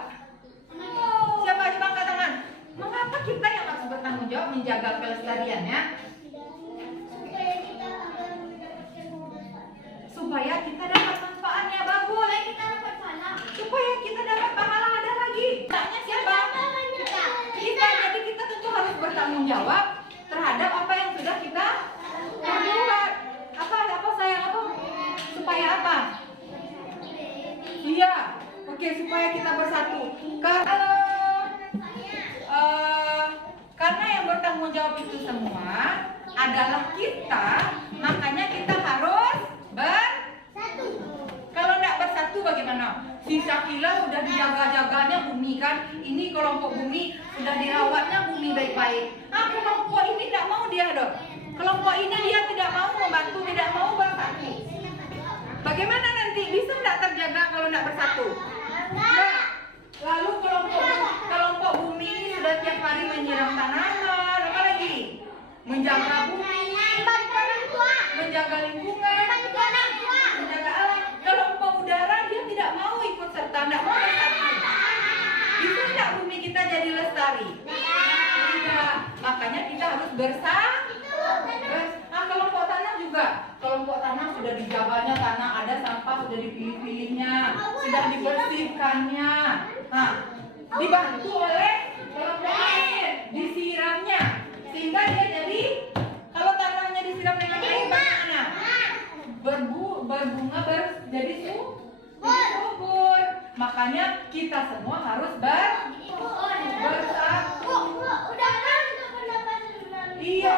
Siapa aja angkat tangan? Mengapa kita yang harus bertanggung jawab menjaga kelestariannya? Supaya kita dapat manfaatnya, bagus. Supaya kita dapat pahala ada lagi. Tanya siapa? Kita. Jadi kita tentu harus bertanggung jawab terhadap apa yang sudah kita buat. Apa sayang apa? Supaya apa? Iya. Oke, supaya kita bersatu. Karena yang bertanggung jawab itu semua adalah kita, makanya kita harus bersatu. Kalau tidak bersatu bagaimana? Si Syakila sudah dijaga-jaganya bumi kan? Ini kelompok bumi sudah dirawatnya bumi baik-baik. Kelompok ini tidak mau dia dong. Kelompok ini dia tidak mau membantu, tidak mau bersatu. Bagaimana nanti bisa tidak terjaga kalau tidak bersatu? Nah, lalu kelompok bumi sudah tiap hari menyiram tanaman, apa lagi? Menjaga bumi, menjaga lingkungan, menjaga alam. Kelompok udara dia tidak mau ikut serta, tidak mau bersatu. Bisa tidak bumi kita jadi lestari? Tidak. Makanya kita harus bersatu. Kelompok tanah juga. Kelompok tanah sudah dijaganya, tanah ada sampah sudah dipilih-pilihnya, sudah dibersihkannya. Nah, dibantu oleh kelompok air, disiramnya, sehingga dia jadi kalau tanahnya disiram dengan air bagaimana? Berbunga jadi subur. Makanya kita semua harus bersatu. Iya.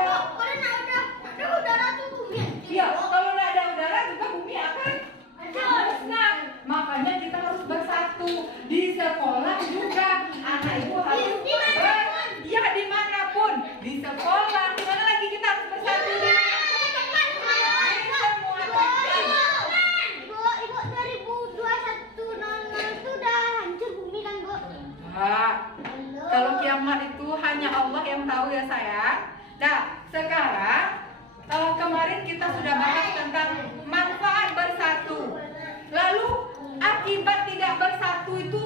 Iya, kalau nggak ada udara juga bumi akan musnah. Makanya kita harus bersatu. Di sekolah juga anak ibu harus ya dimanapun, di sekolah, di mana lagi kita harus bersatu. Kalau kiamat itu hanya Allah yang tahu ya sayang. Nah, sekarang kemarin kita sudah bahas tentang manfaat bersatu. Lalu akibat tidak bersatu itu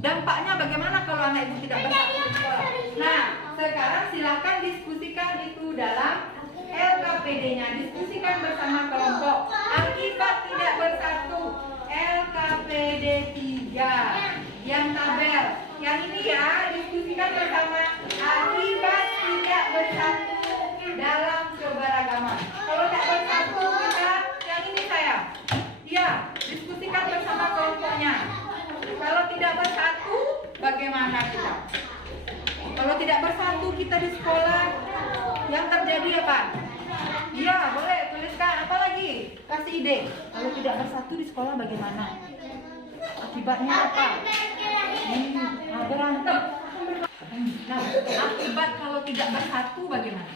dampaknya bagaimana kalau anak ibu tidak bersatu di sekolah? Nah, sekarang silakan diskusikan itu dalam LKPD-nya. Diskusikan bersama kelompok. Akibat tidak bersatu LKPD 3 yang tabel. Yang ini ya, diskusikan bersama akibat tidak bersatu dalam keberagaman. Kalau tidak bersatu kita yang ini saya. Ya, diskusikan bersama kelompoknya. Kalau tidak bersatu bagaimana kita? Kalau tidak bersatu kita di sekolah yang terjadi apa? Iya, boleh tuliskan apa lagi? Kasih ide. Kalau tidak bersatu di sekolah bagaimana? Akibatnya apa? Berantem. Nah, akibat kalau tidak bersatu bagaimana?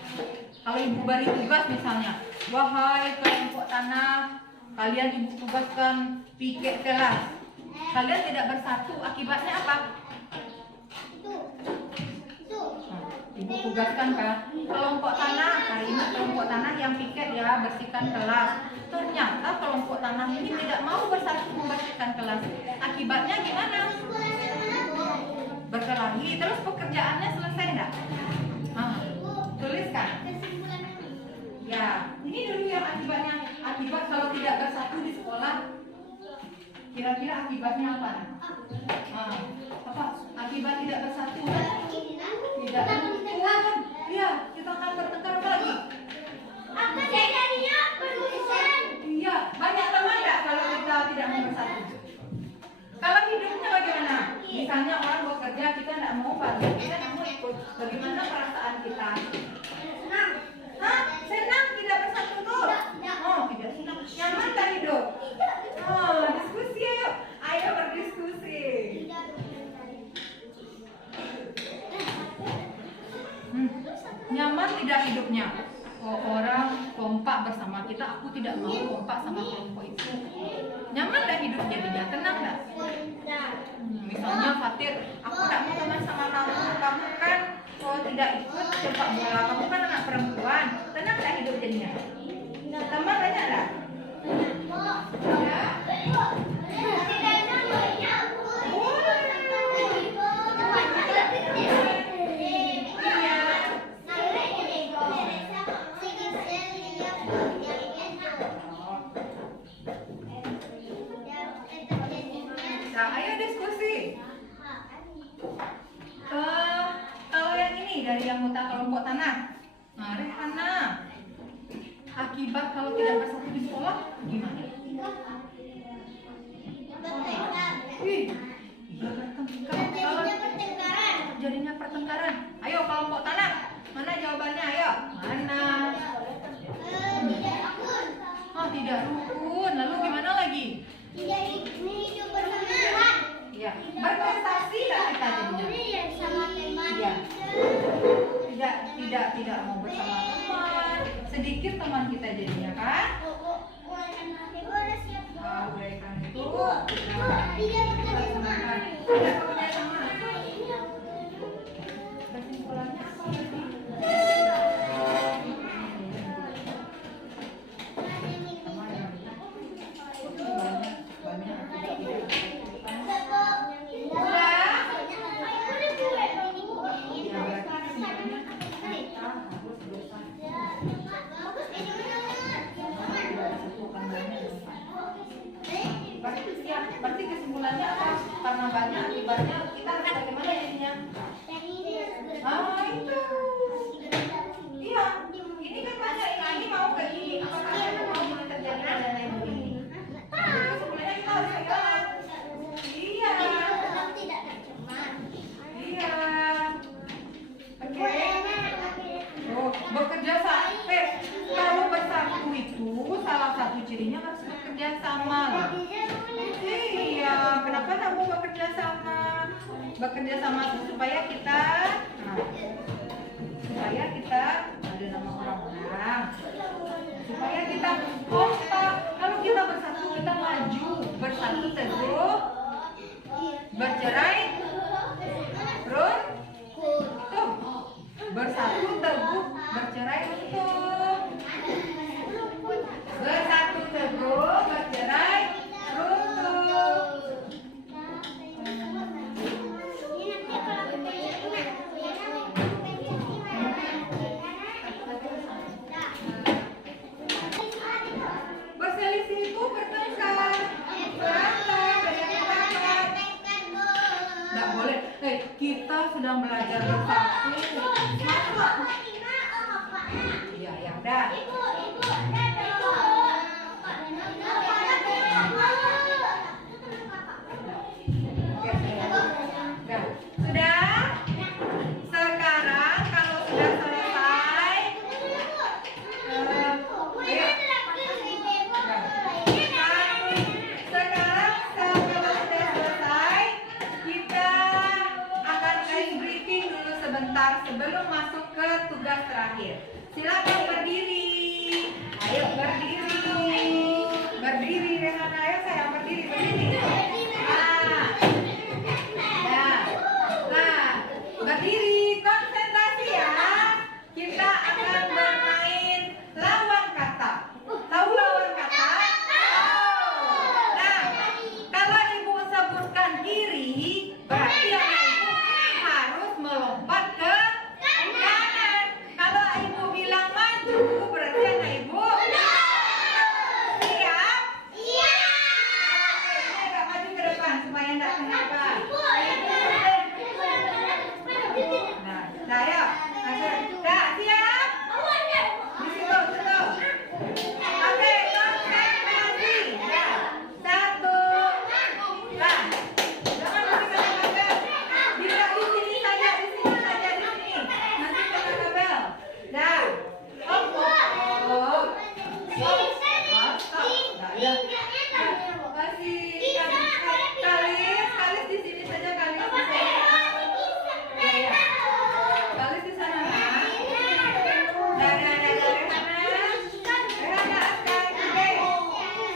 Kalau ibu beri tugas misalnya, wahai kelompok tanah, kalian ibu tugaskan piket kelas. Kalian tidak bersatu, akibatnya apa? Ibu tugaskan kan kelompok tanah, Karimah kelompok tanah yang piket ya bersihkan kelas. Ternyata kelompok tanah ini tidak mau bersatu membersihkan kelas. Akibatnya gimana? Berkelahi, terus pekerjaannya selesai enggak? Tuliskan. Ya, ini dulu yang akibatnya. Akibat kalau tidak bersatu di sekolah, kira-kira akibatnya apa? Nah, apa? Akibat tidak bersatuan, tidak rukun. Iya, kita akan bertengkar apa lagi? Apa jadinya penulisan? Iya, banyak teman nggak kalau kita tidak mau bersatu? Kalau hidupnya bagaimana? Misalnya orang bekerja, kita tidak mau bantu, kita tidak mau ikut. Bagaimana perasaan kita? Senang. Hah? Senang tidak bersatu tuh? Oh, tidak senang. Nyaman tak hidup? Oh, diskusi ayo. Ayo berdiskusi. Nyaman tidak hidupnya? Oh, orang kompak bersama kita, aku tidak mau kompak sama kelompok itu. Nyaman tak hidup jadinya? Tenang tak? Misalnya Fatir, aku tak mau teman sama kamu kan tidak ikut sepak bola, kamu kan anak perempuan. Tenang tak hidup jadinya? Teman banyak tak? Ya? Nah, ayo diskusi. Kalau yang ini dari yang muta kelompok tanah. Nah, Rehana, akibat kalau tidak bersatu di sekolah gimana? Wih, jadinya pertengkaran. Ayo kelompok tanah, mana jawabannya? Ayo, mana? Oh, tidak rukun. Lalu gimana lagi? Ya, berprestasi tak kita jadinya? Ya, tidak mau bersama teman. Sedikit teman kita jadinya kan? Kebaikan itu tidak bekerja sama. Kesimpulannya apa lagi? Berarti kesimpulannya apa? Karena banyak akibatnya kita harus bagaimana jadinya? Itu. Iya. Ini kan banyak ini mau ke ini. Apakah ada mau terjadi pada yang begini? Kesimpulannya kita harus pegang. Iya. Iya. Oke. Oh, bekerja sama. Kalau bersatu itu salah satu cirinya harus bekerja sama. Iya, kenapa tak mau bekerja sama? Bekerja sama supaya kita ada nama orang-orang. Supaya kita kompak. Kalau kita bersatu kita maju, bersatu teguh, bercerai, terus tuh bersatu teguh, bercerai runtuh. Bersatu teguh, bercerai runtuh. Berselisih itu bertengkar, berantem, berantem. Nggak boleh. Kita sudah belajar bersatu. Masuk. Iya, ya udah. Sudah? Sekarang kalau sudah selesai, kita akan ice breaking dulu sebentar sebelum masuk ke tugas terakhir. Silakan berdiri. Ayo berdiri. Berdiri dengan ayo saya berdiri. Berdiri, konsentrasi ya. Kita akan bermain lawan kata. Tahu lawan kata? Nah, kalau ibu sebutkan kiri, berarti anak ibu harus melompat ke kanan. Kalau ibu bilang maju, berarti anak ibu siap? Siap. Oke, ini agak maju Nah, saya. Dah, siap. Di situ, situ. Oke, konsentrasi. Ya. Satu. Nah. Jangan nanti kena kabel. Bisa di sini saja, di sini saja, di sini. Nanti kena kabel. Dah. Oh. Kalis di sini saja, Kalis di sini. Kalis di sana.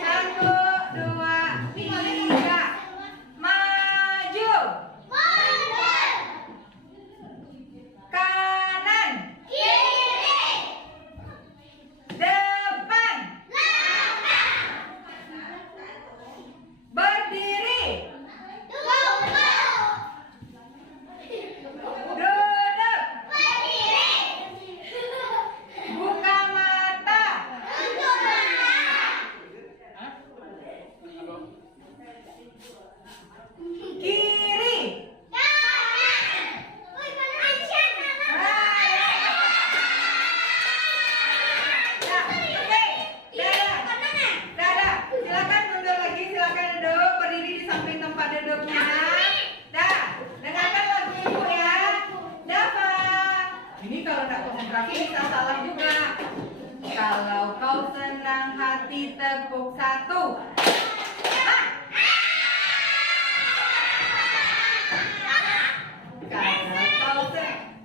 Satu, dua, tiga. Maju. Kanan. Depan. Berdiri. Duduk. Buka mata. Kiri. Dadah. Silakan mundur lagi, silakan duduk, berdiri di samping tempat duduknya. Dah, dengarkan lagu ibu ya. Dafa. Ini kalau tidak konsentrasi bisa salah juga. Kalau kau senang hati tepuk satu.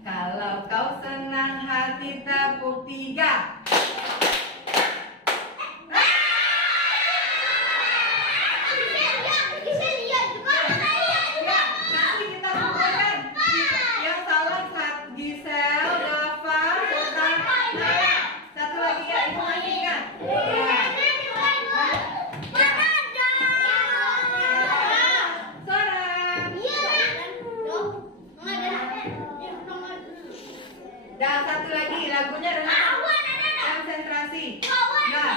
Kalau kau senang hati tepuk tiga. Nanti kita kumpulkan. Yang salah Gisel, Dafa, Sultan, Nala. Satu lagi ya, ibu masih ingat. Dan satu lagi lagunya dengan konsentrasi. Nah,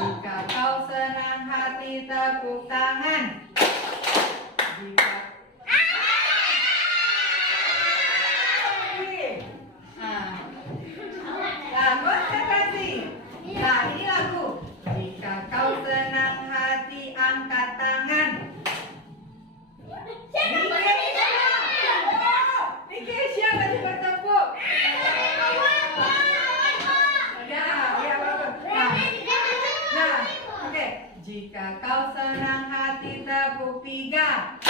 jika kau senang hati tepuk tangan. Jika Nah, konsentrasi. Nah, ini lagu. Jika kau senang hati angkat tangan. Ini Keisha tadi bertepuk. Nah, oke. Jika kau senang hati tepuk tiga.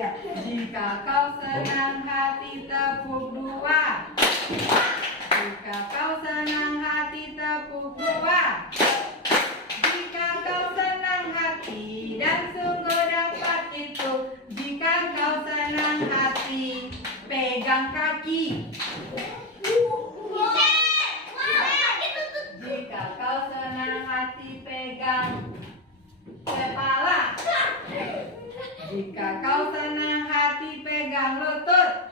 Ya, jika kau senang hati tepuk dua. Jika kau senang hati tepuk dua. Jika kau senang hati dan sungguh dapat itu. Jika kau senang hati pegang kaki. Jika kau senang hati pegang kepala. Jika kau senang hati pegang lutut.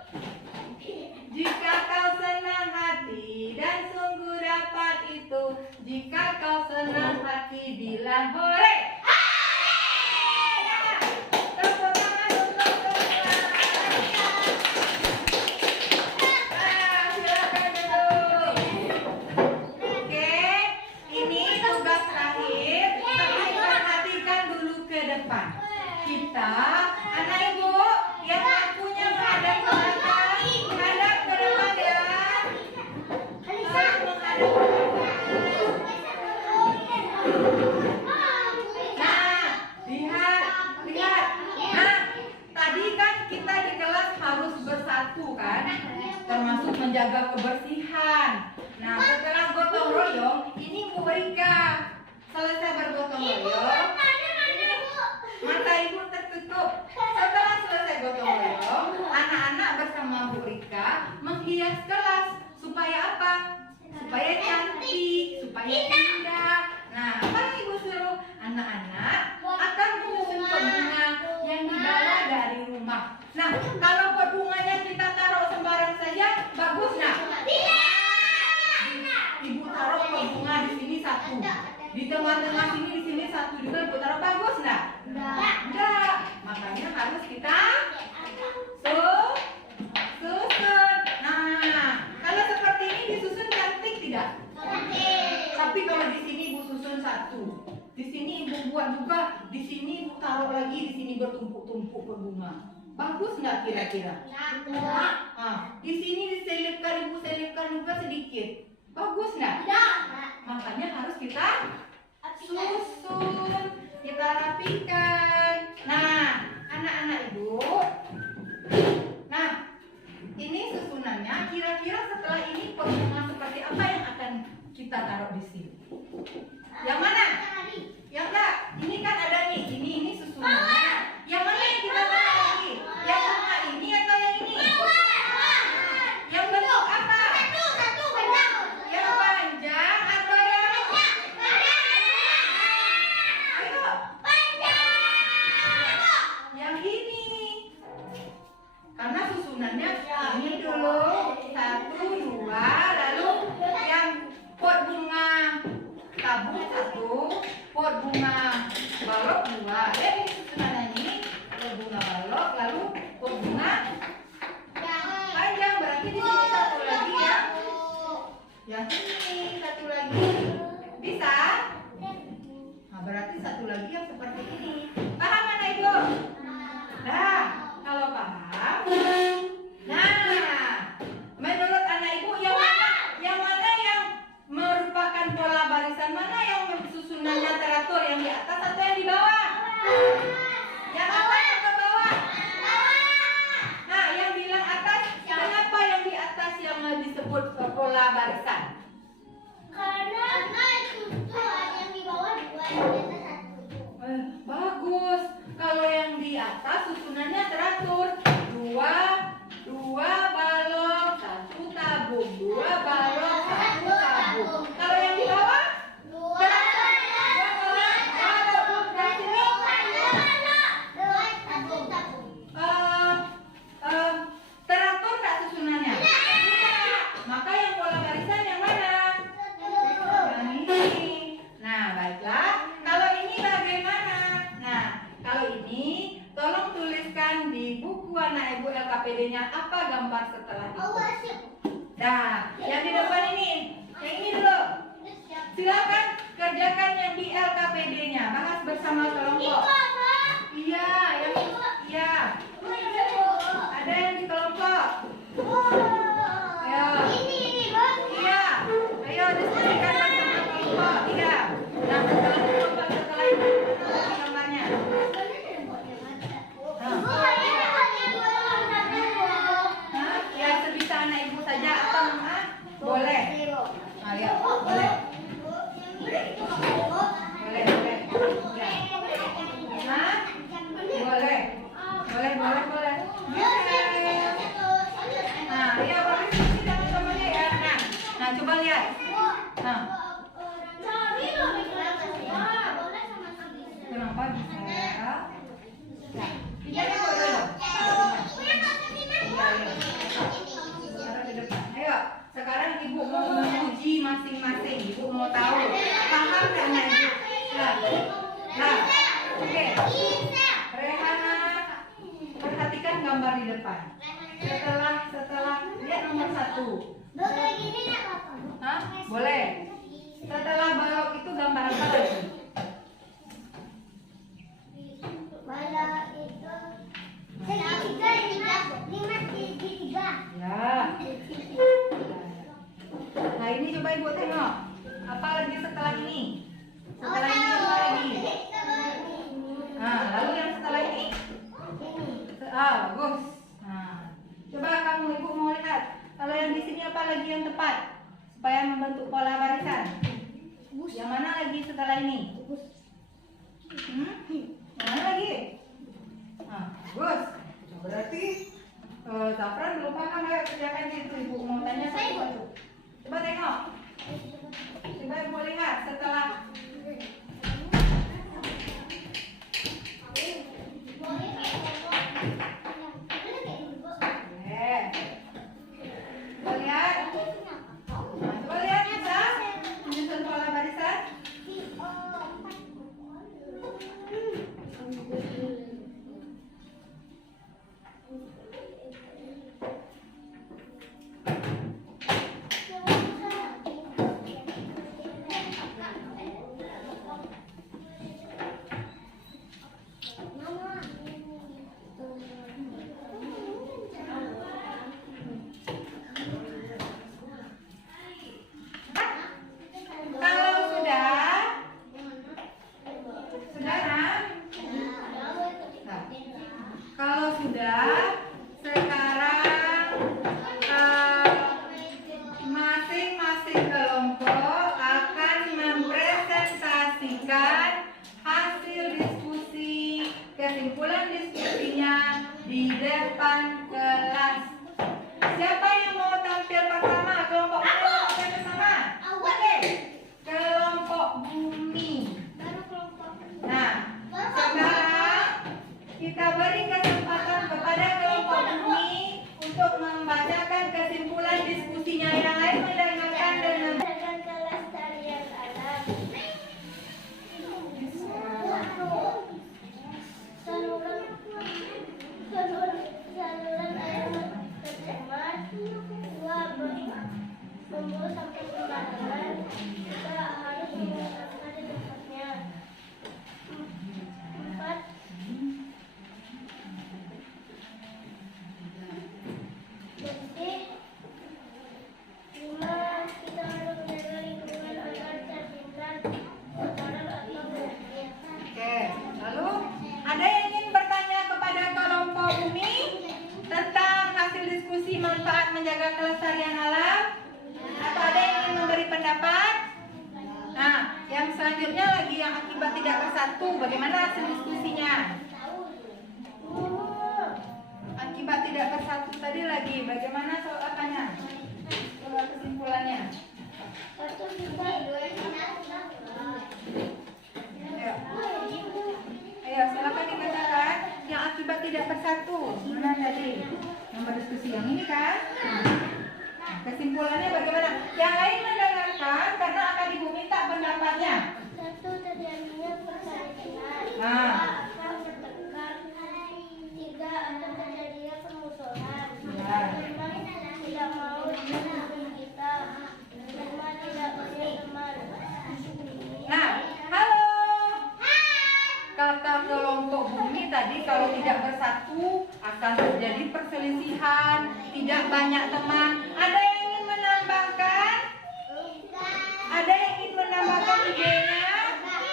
Jika kau senang hati dan sungguh dapat itu. Jika kau senang hati bilang hore. Tepuk tangan untuk silakan duduk. Oke, ini tugas terakhir. Tapi perhatikan dulu ke depan. Kita, anak ibu yang punya menghadap ke belakang, menghadap ke depan ya. Menghadap ke depan. Nah, lihat. Nah, tadi kan kita di kelas harus bersatu kan, termasuk menjaga kebersihan. Nah, setelah gotong royong, ini Bu Rika selesai bergotong royong. Mata ibu tertutup. Setelah selesai gotong royong, anak-anak bersama Bu Rika menghias kelas supaya apa? Supaya cantik, supaya indah. Sama sini di sini satu juga ibu taruh, bagus nggak? Enggak. Makanya harus kita susun. Nah, kalau seperti ini disusun cantik tidak? Tapi kalau di sini ibu susun satu, di sini ibu buat juga, di sini ibu taruh lagi, di sini bertumpuk-tumpuk berbunga. Bagus nggak kira-kira? Nah, di sini diselipkan, ibu selipkan juga sedikit. Bagus nggak? Makanya harus kita susun, kita rapikan. Nah, anak-anak ibu. Nah, ini susunannya. Kira-kira setelah ini bunga seperti apa yang akan kita taruh di sini? Yang mana? Yang enggak? Ini kan ada nih. Ini susunannya. Yang mana yang kita taruh lagi? Yang bunga ini atau yang ini? Yang bentuk apa? Yang panjang atau yang ayo? Yang ini. Karena susunannya ini dulu 1, 2, lalu yang pot bunga tabung 1, pot bunga balok 2. Ini susunannya ini pot bunga balok, lalu pot bunga panjang. Berarti di sini satu lagi ya. Yang ini satu lagi. Bisa? Nah, berarti satu lagi yang seperti ini. Paham anak ibu? Nah, kalau paham. Nah, menurut anak ibu yang mana yang merupakan pola barisan, mana yang susunannya teratur, yang di atas atau yang di bawah? Yang atas atau bawah? Nah, yang bilang atas, kenapa yang di atas yang disebut pola barisan? Bagus. Kalau yang di atas susunannya teratur. 2 balok, 1 tabung. 2 balok, 1 tabung. Kalau yang di bawah? Teratur. 2 balok, dari sini. Teratur tak susunannya? Tidak. Maka yang pola barisan yang mana? Yang ini. Nah, baiklah. Kalau ini bagaimana? Nah, kalau ini tolong tuliskan di buku anak ibu LKPD-nya apa gambar setelah itu. Nah, yang di depan ini, yang ini dulu. Silakan kerjakan yang di LKPD-nya. Bahas bersama kelompok. Iya, yang iya. Ada yang di kelompok. Ayo. Iya. Ayo diskusikan bersama kelompok. Iya. Nah, setelah kelompok setelah itu gambarnya. Ya sebisa anak ibu saja atau mama boleh. Ayo, boleh. Boleh. Ya. Hah? Boleh. Boleh. Nah, ya boleh diskusi sama-samanya ya. Nah, coba lihat. Nah, kenapa bisa? Nah, tidak boleh. Taruh di depan. Ayo, sekarang ibu mau menguji masing-masing. Ibu mau tahu paham nggak anak ibu? Nah, oke. Rehana, perhatikan gambar di depan. Setelah lihat nomor 1. Hah? Boleh. Setelah balok itu gambar apa lagi? Ya. Nah, ini coba ibu tengok. Apa lagi setelah ini? Setelah ini apa lagi? Nah, lalu yang setelah ini? Bagus. Nah, coba kamu ibu mau lihat. Kalau yang di sini apa lagi yang tepat supaya membentuk pola barisan? Yang mana lagi setelah ini? Yang mana lagi? Nah, bagus. Berarti Zafran belum paham. Ayo kerjakan gitu. Ibu mau tanya satu-satu. Coba tengok. Coba ibu lihat setelah Coba lihat bisa menyusun pola barisan. Saluran air tercemar. 2. Membuang sampah sembarangan. 3. Harus membuang sampah di tempatnya. 4. Bersih. 5. Kita harus menjaga lingkungan agar terhindar kotoran atau penyakit. Oke, lalu ada yang ingin bertanya kepada kelompok Umi tentang hasil diskusi manfaat menjaga kelestarian alam? Atau ada yang ingin memberi pendapat? Nah, yang selanjutnya lagi yang akibat tidak bersatu, bagaimana hasil diskusinya? Akibat tidak bersatu tadi lagi, bagaimana soal apanya? Soal kesimpulannya. Ayo, silakan dibacakan yang akibat tidak bersatu. Mana tadi? Yang berdiskusi yang ini kan? Nah, kesimpulannya bagaimana? Yang lain mendengarkan karena akan ibu minta pendapatnya. 1. Terjadinya perselisihan. 2. Nah. Akan bertengkar. 3. Akan terjadinya permusuhan. Ya. 5. Tidak mau dihubungi kita. 5. Tidak punya teman. Nah, halo. Kata kelompok Bumi tadi kalau tidak bersatu akan terjadi perselisihan, tidak banyak teman. Ada yang ingin menambahkan? Ada yang ingin menambahkan idenya?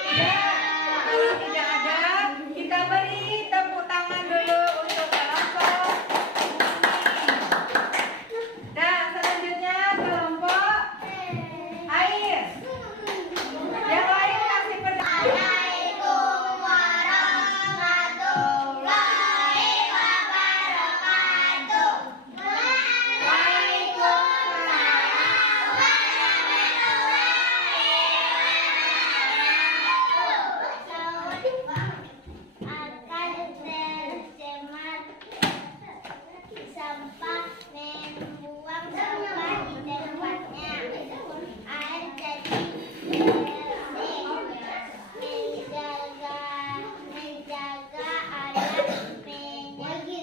Tidak. Kalau tidak ada, kita beri tepuk tangan dulu untuk kelompok Bumi. Dan selanjutnya kelompok Air. Yang lain kasih pendapat. Sampah, membuang sampah di tempatnya. Air jadi bersih. Menjaga alam, menyayangi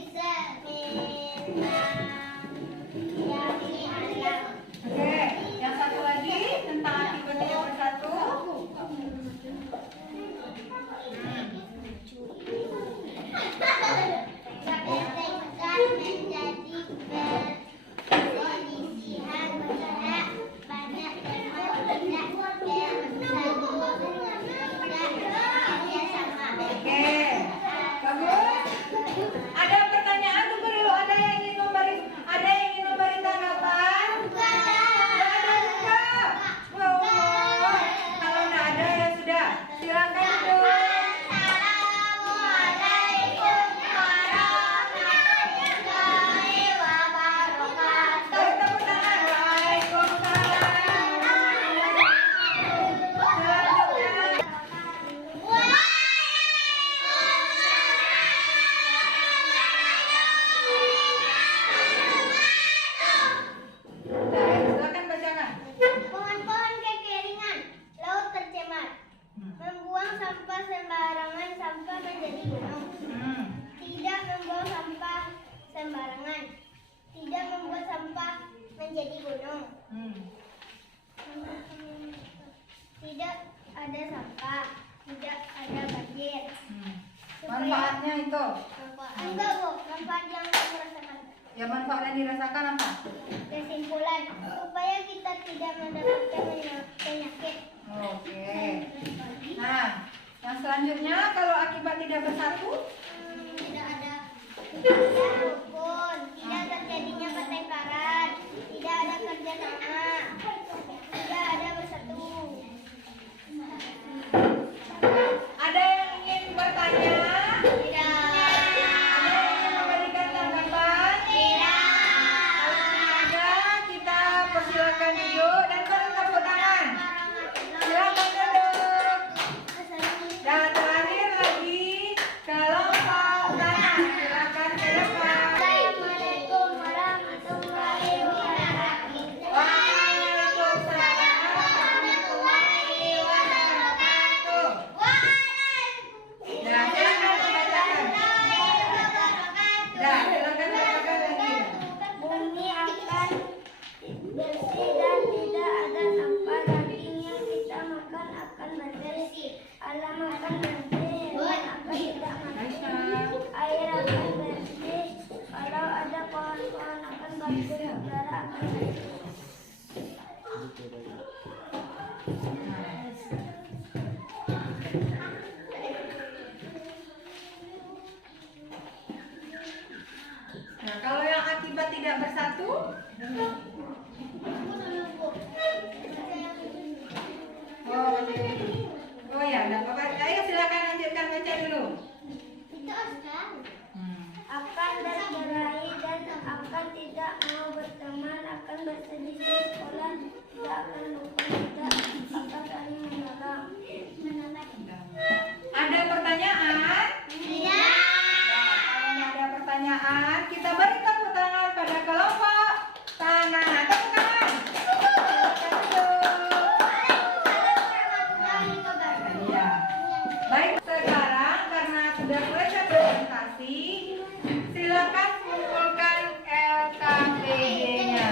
alam. Oke, yang satu lagi tentang akibat tidak bersatu. Ketika menjadi perselisihan karena banyak teman tidak kerjasama. Oke, bagus. Ada pertanyaan tunggu dulu. Ada yang ingin memberi tanggapan? Nggak ada juga. Wow. Kalau nggak ada ya sudah. Silakan dulu. Assalamualaikum warahmatullahi wabarakatuh. Ayo tepuk tangan. Waalaikumsalam. Selanjutnya. Nah, silakan bacakan. Pohon-pohon kekeringan, laut tercemar. Membuang sampah sembarangan, sampah menjadi gunung. Tidak membuang sampah sembarangan. Tidak membuat sampah menjadi gunung. Tidak ada sampah. Tidak ada banjir. Manfaatnya itu. Enggak, Bu. Manfaat yang kamu rasakan. Ya, manfaat yang dirasakan apa? Kesimpulan, supaya kita tidak mendapatkan penyakit. Oke. Nah, yang selanjutnya kalau akibat tidak bersatu, Tidak ada rukun, tidak terjadinya pertengkaran, tidak ada kerjasama, tidak ada bersatu. ada yang ingin bertanya? Tidak. Ada yang ingin memberikan tanggapan? Tidak. Kalau tidak ada, kita persilakan duduk dan beri tepuk tangan. Silakan duduk. Dan terakhir lagi, kalau alam akan bersih, hewan akan tidak mati, air akan bersih, kalau ada pohon-pohon akan bagus, udara akan bersih. Nah, kalau yang akibat tidak bersatu, oh ya, nah, Bapak, ayo silakan lanjutkan baca dulu. Akan berkelahi dan akan tidak mau berteman, akan berselisih sekolah, tidak akan lupa, tidak akan saling menolong. Ada pertanyaan? Tidak. Kalau ada pertanyaan, kita beri tepuk tangan pada kelompok tanah. Tepuk tangan. Iya. Baik, sekarang karena sudah selesai presentasi, silakan kumpulkan LKPD-nya.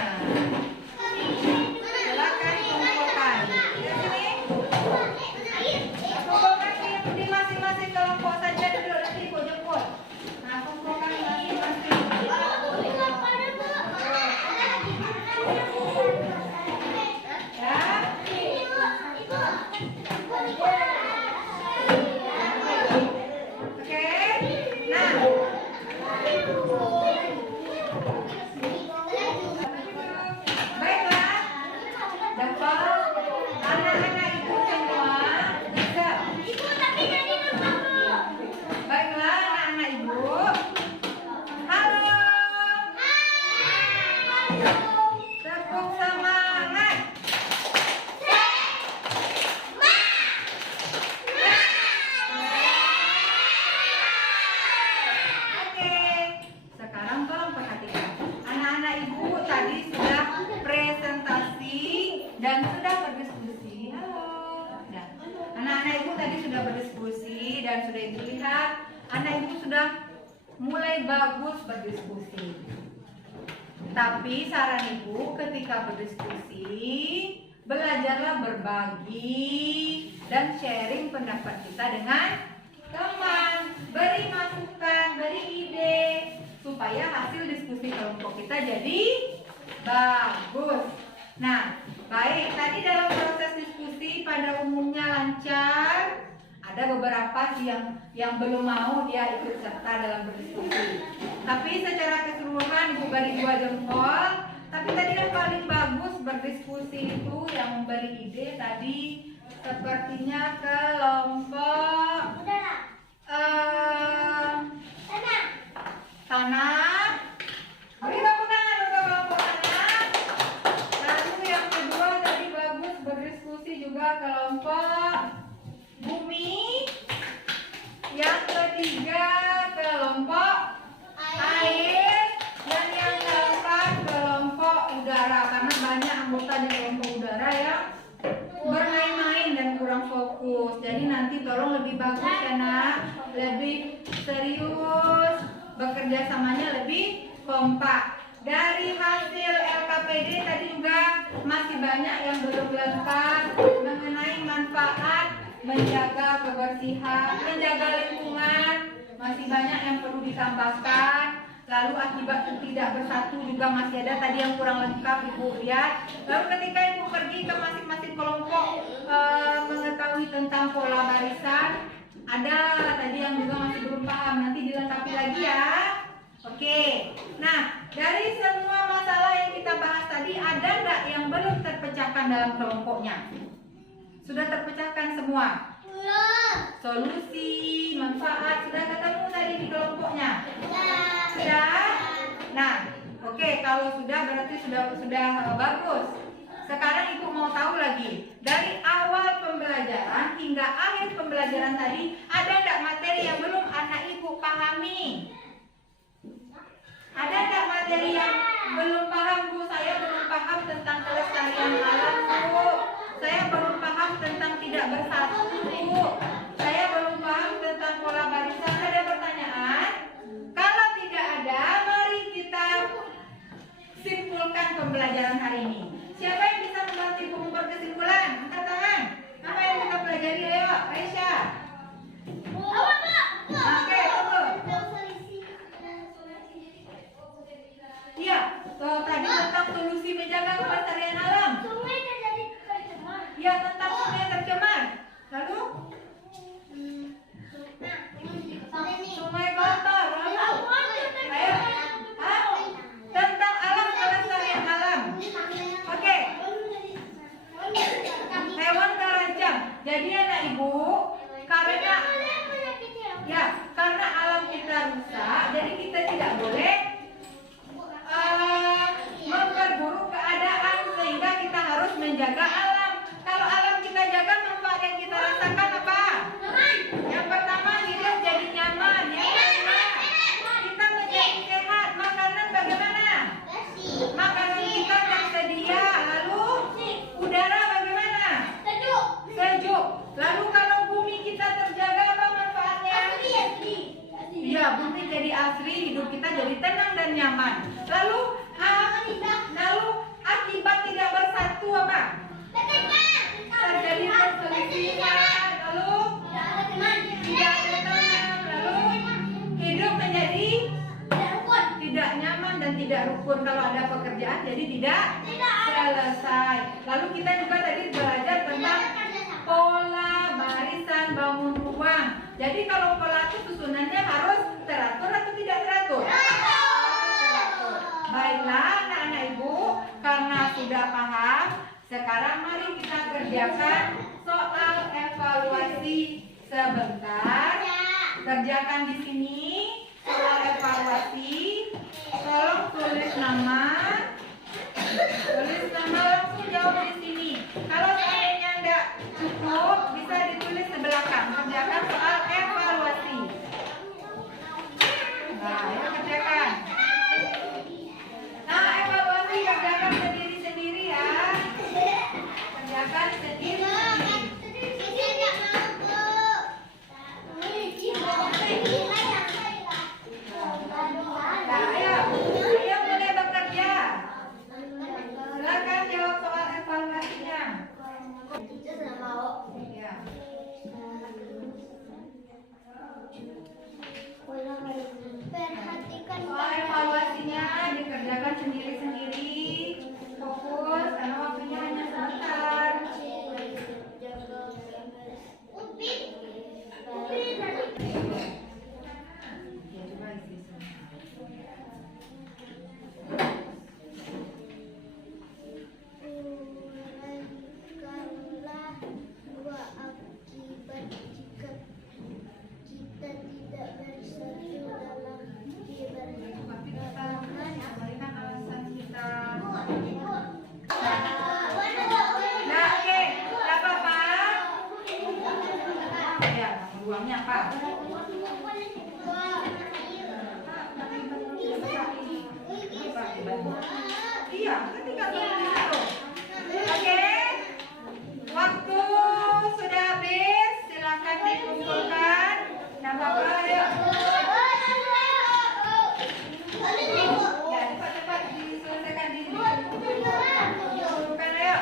Silakan kumpulkan. Di sini. Kumpulkan di masing-masing kelompok saja dulu, nanti ibu jemput. Nah, kumpulkan masing-masing. Ya. Oke. Nah. Baiklah. Dapat anak-anak ibu semua bisa. Baiklah anak-anak ibu. Halo. Tepuk semangat. Oke. Sekarang tolong perhatikan. Anak-anak ibu tadi sudah presentasi dan sudah berdiskusi. Halo. Nah, anak-anak ibu tadi sudah berdiskusi dan sudah ibu lihat anak ibu sudah mulai bagus berdiskusi. Tapi saran ibu ketika berdiskusi, belajarlah berbagi dan sharing pendapat kita dengan teman, beri masukan, beri ide supaya hasil diskusi kelompok kita jadi bagus. Nah, baik, tadi dalam proses diskusi pada umumnya lancar. Ada beberapa sih yang belum mau dia ikut serta dalam berdiskusi. Tapi secara keseluruhan ibu beri 2 jempol. Tapi tadi yang paling bagus berdiskusi itu yang memberi ide tadi sepertinya kelompok tanah. Beri tepuk tangan untuk kelompok tanah. Lalu yang kedua tadi bagus berdiskusi juga kelompok bumi. Yang ketiga kelompok air. Dan yang keempat kelompok udara. Karena banyak anggota di kelompok udara yang bermain-main dan kurang fokus. Jadi nanti tolong lebih bagus ya nak, lebih serius, bekerja samanya lebih kompak. Dari hasil LKPD tadi juga masih banyak yang belum lengkap mengenai manfaat menjaga kebersihan, menjaga lingkungan. Masih banyak yang perlu ditambahkan. Lalu akibat tidak bersatu juga masih ada tadi yang kurang lengkap ibu lihat. Lalu ketika ibu pergi ke masing-masing kelompok mengetahui tentang pola barisan, ada tadi yang juga masih belum paham, nanti dilengkapi lagi ya. Oke, nah dari semua masalah yang kita bahas tadi ada nggak yang belum terpecahkan dalam kelompoknya? Sudah terpecahkan semua? Solusi, manfaat sudah ketemu tadi di kelompoknya? Sudah? Nah, oke, kalau sudah berarti sudah bagus. Sekarang ibu mau tahu lagi dari awal pembelajaran hingga akhir pembelajaran tadi ada nggak materi yang belum anak ibu pahami? Ada nggak materi yang belum paham bu? Saya belum paham tentang kelestarian alam bu. Saya belum paham tentang tidak bersatu bu. Saya belum paham tentang pola barisan. Ada pertanyaan? Kalau tidak ada, mari kita simpulkan pembelajaran hari ini. Siapa yang bisa membantu ibu membuat kesimpulan? Angkat tangan. Apa yang kita pelajari? Ayo, Aisyah. jadi anak ibu, karena alam kita rusak, jadi kita tidak boleh memperburuk keadaan, sehingga kita harus menjaga alam. Kalau alam kita jaga, manfaat yang kita rasakan apa? Yang pertama, hidup jadi nyaman. Yang kedua, kita menjadi sehat. Makanan bagaimana? Makanan kita tersedia. Lalu udara bagaimana? Sejuk. Lalu kalau bumi kita terjaga, apa manfaatnya? Iya, bumi jadi asri, hidup kita jadi tenang dan nyaman. Lalu akibat tidak bersatu apa? Terjadi perselisihan. Lalu tidak ada teman. Lalu hidup menjadi tidak nyaman dan tidak rukun. Kalau ada pekerjaan jadi tidak selesai. Lalu kita juga tadi belajar tentang pola barisan bangun ruang. Jadi kalau pola itu susunannya harus teratur atau tidak teratur? Teratur. Baiklah anak-anak ibu, karena sudah paham, sekarang mari kita kerjakan soal evaluasi sebentar. Kerjakan di sini soal evaluasi. Tolong tulis nama langsung jawab di sini. Kalau seandainya tidak cukup, bisa ditulis di belakang. Kerjakan soal evaluasi. Nah, ayo kerjakan. Nah, evaluasi kerjakan sendiri-sendiri ya. Kerjakan sendiri-sendiri. Nah, ayo mulai bekerja. Silakan jawab soal evaluasinya. Ya. Perhatikan Soal evaluasinya dikerjakan sendiri-sendiri. Fokus, karena waktunya hanya sebentar. Ya, coba isi semua. Uraikanlah dua akibat jika kita tidak bersatu dalam Tapi kita kembalikan alasan kita. Nah, oke, nggak apa-apa. Ya, ruangnya apa? Iya, ketika tulis itu. Oke, waktu sudah habis, silakan dikumpulkan. Nah, Bapak, ayo. Ya, cepat-cepat diselesaikan di sini. Kumpulkan, ayo.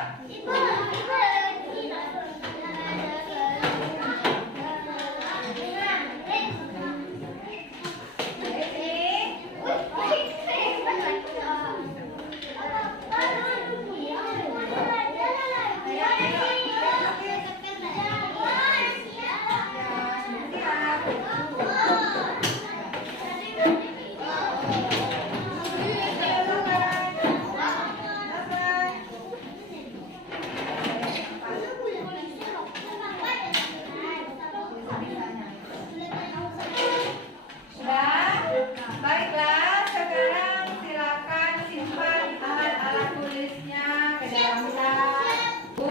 Baiklah, sekarang silakan simpan alat-alat tulisnya ke dalam tas. Bu,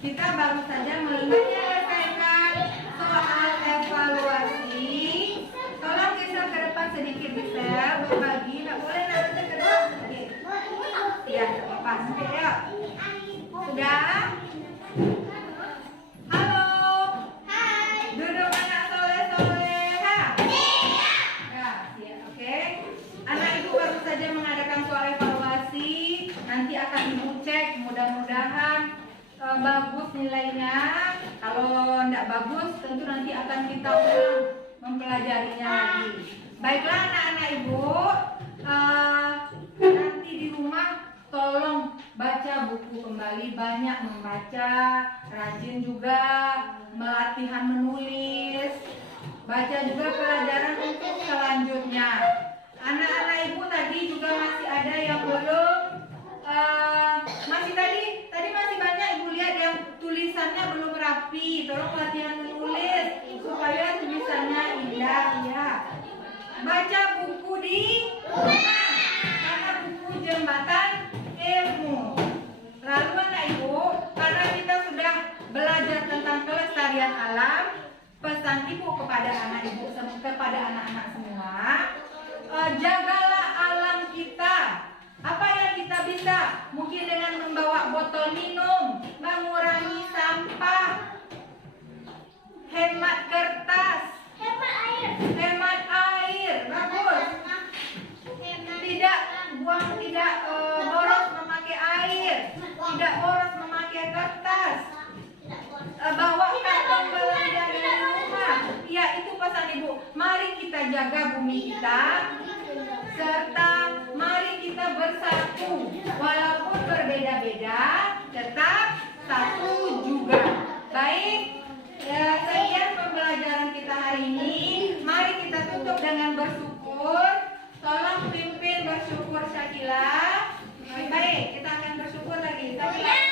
kita baru saja menyelesaikan soal evaluasi. Tolong geser ke depan sedikit, geser, berbagi. Nggak boleh nanti ke depan sedikit. Ya, nggak apa-apa. Nanti ya. Sudah? Halo. Duduk anak soleh-soleha. Ya, oke. Anak ibu baru saja mengadakan soal evaluasi. Nanti akan ibu cek, mudah-mudahan bagus nilainya. Kalau tidak bagus, tentu nanti akan kita ulang mempelajarinya lagi. Baiklah anak-anak ibu, nanti di rumah tolong baca buku kembali, banyak membaca, rajin juga melatihan menulis. Baca juga pelajaran untuk selanjutnya. Anak-anak ibu tadi juga masih ada yang belum masih tadi masih banyak ibu lihat yang tulisannya belum rapi. tolong latihan menulis supaya tulisannya indah ya. Baca buku di rumah karena buku jembatan ilmu. Lalu anak ibu, karena kita sudah belajar tentang kelestarian alam, pesan ibu kepada anak ibu, kepada anak-anak semua, jagalah alam kita. Apa yang kita bisa? Mungkin dengan membawa botol minum, mengurangi sampah, hemat kertas, hemat air, bagus. Tidak boros memakai air, tidak boros memakai kertas. Bawa kantong belanja dari rumah. Ya, itu pesan ibu. Mari kita jaga bumi kita, serta mari kita bersatu. Walaupun berbeda-beda, tetap satu juga. Baik, ya, sekian pembelajaran kita hari ini. Mari kita tutup dengan bersyukur. Tolong pimpin bersyukur Syakila. Baik, kita akan bersyukur lagi. Syakila.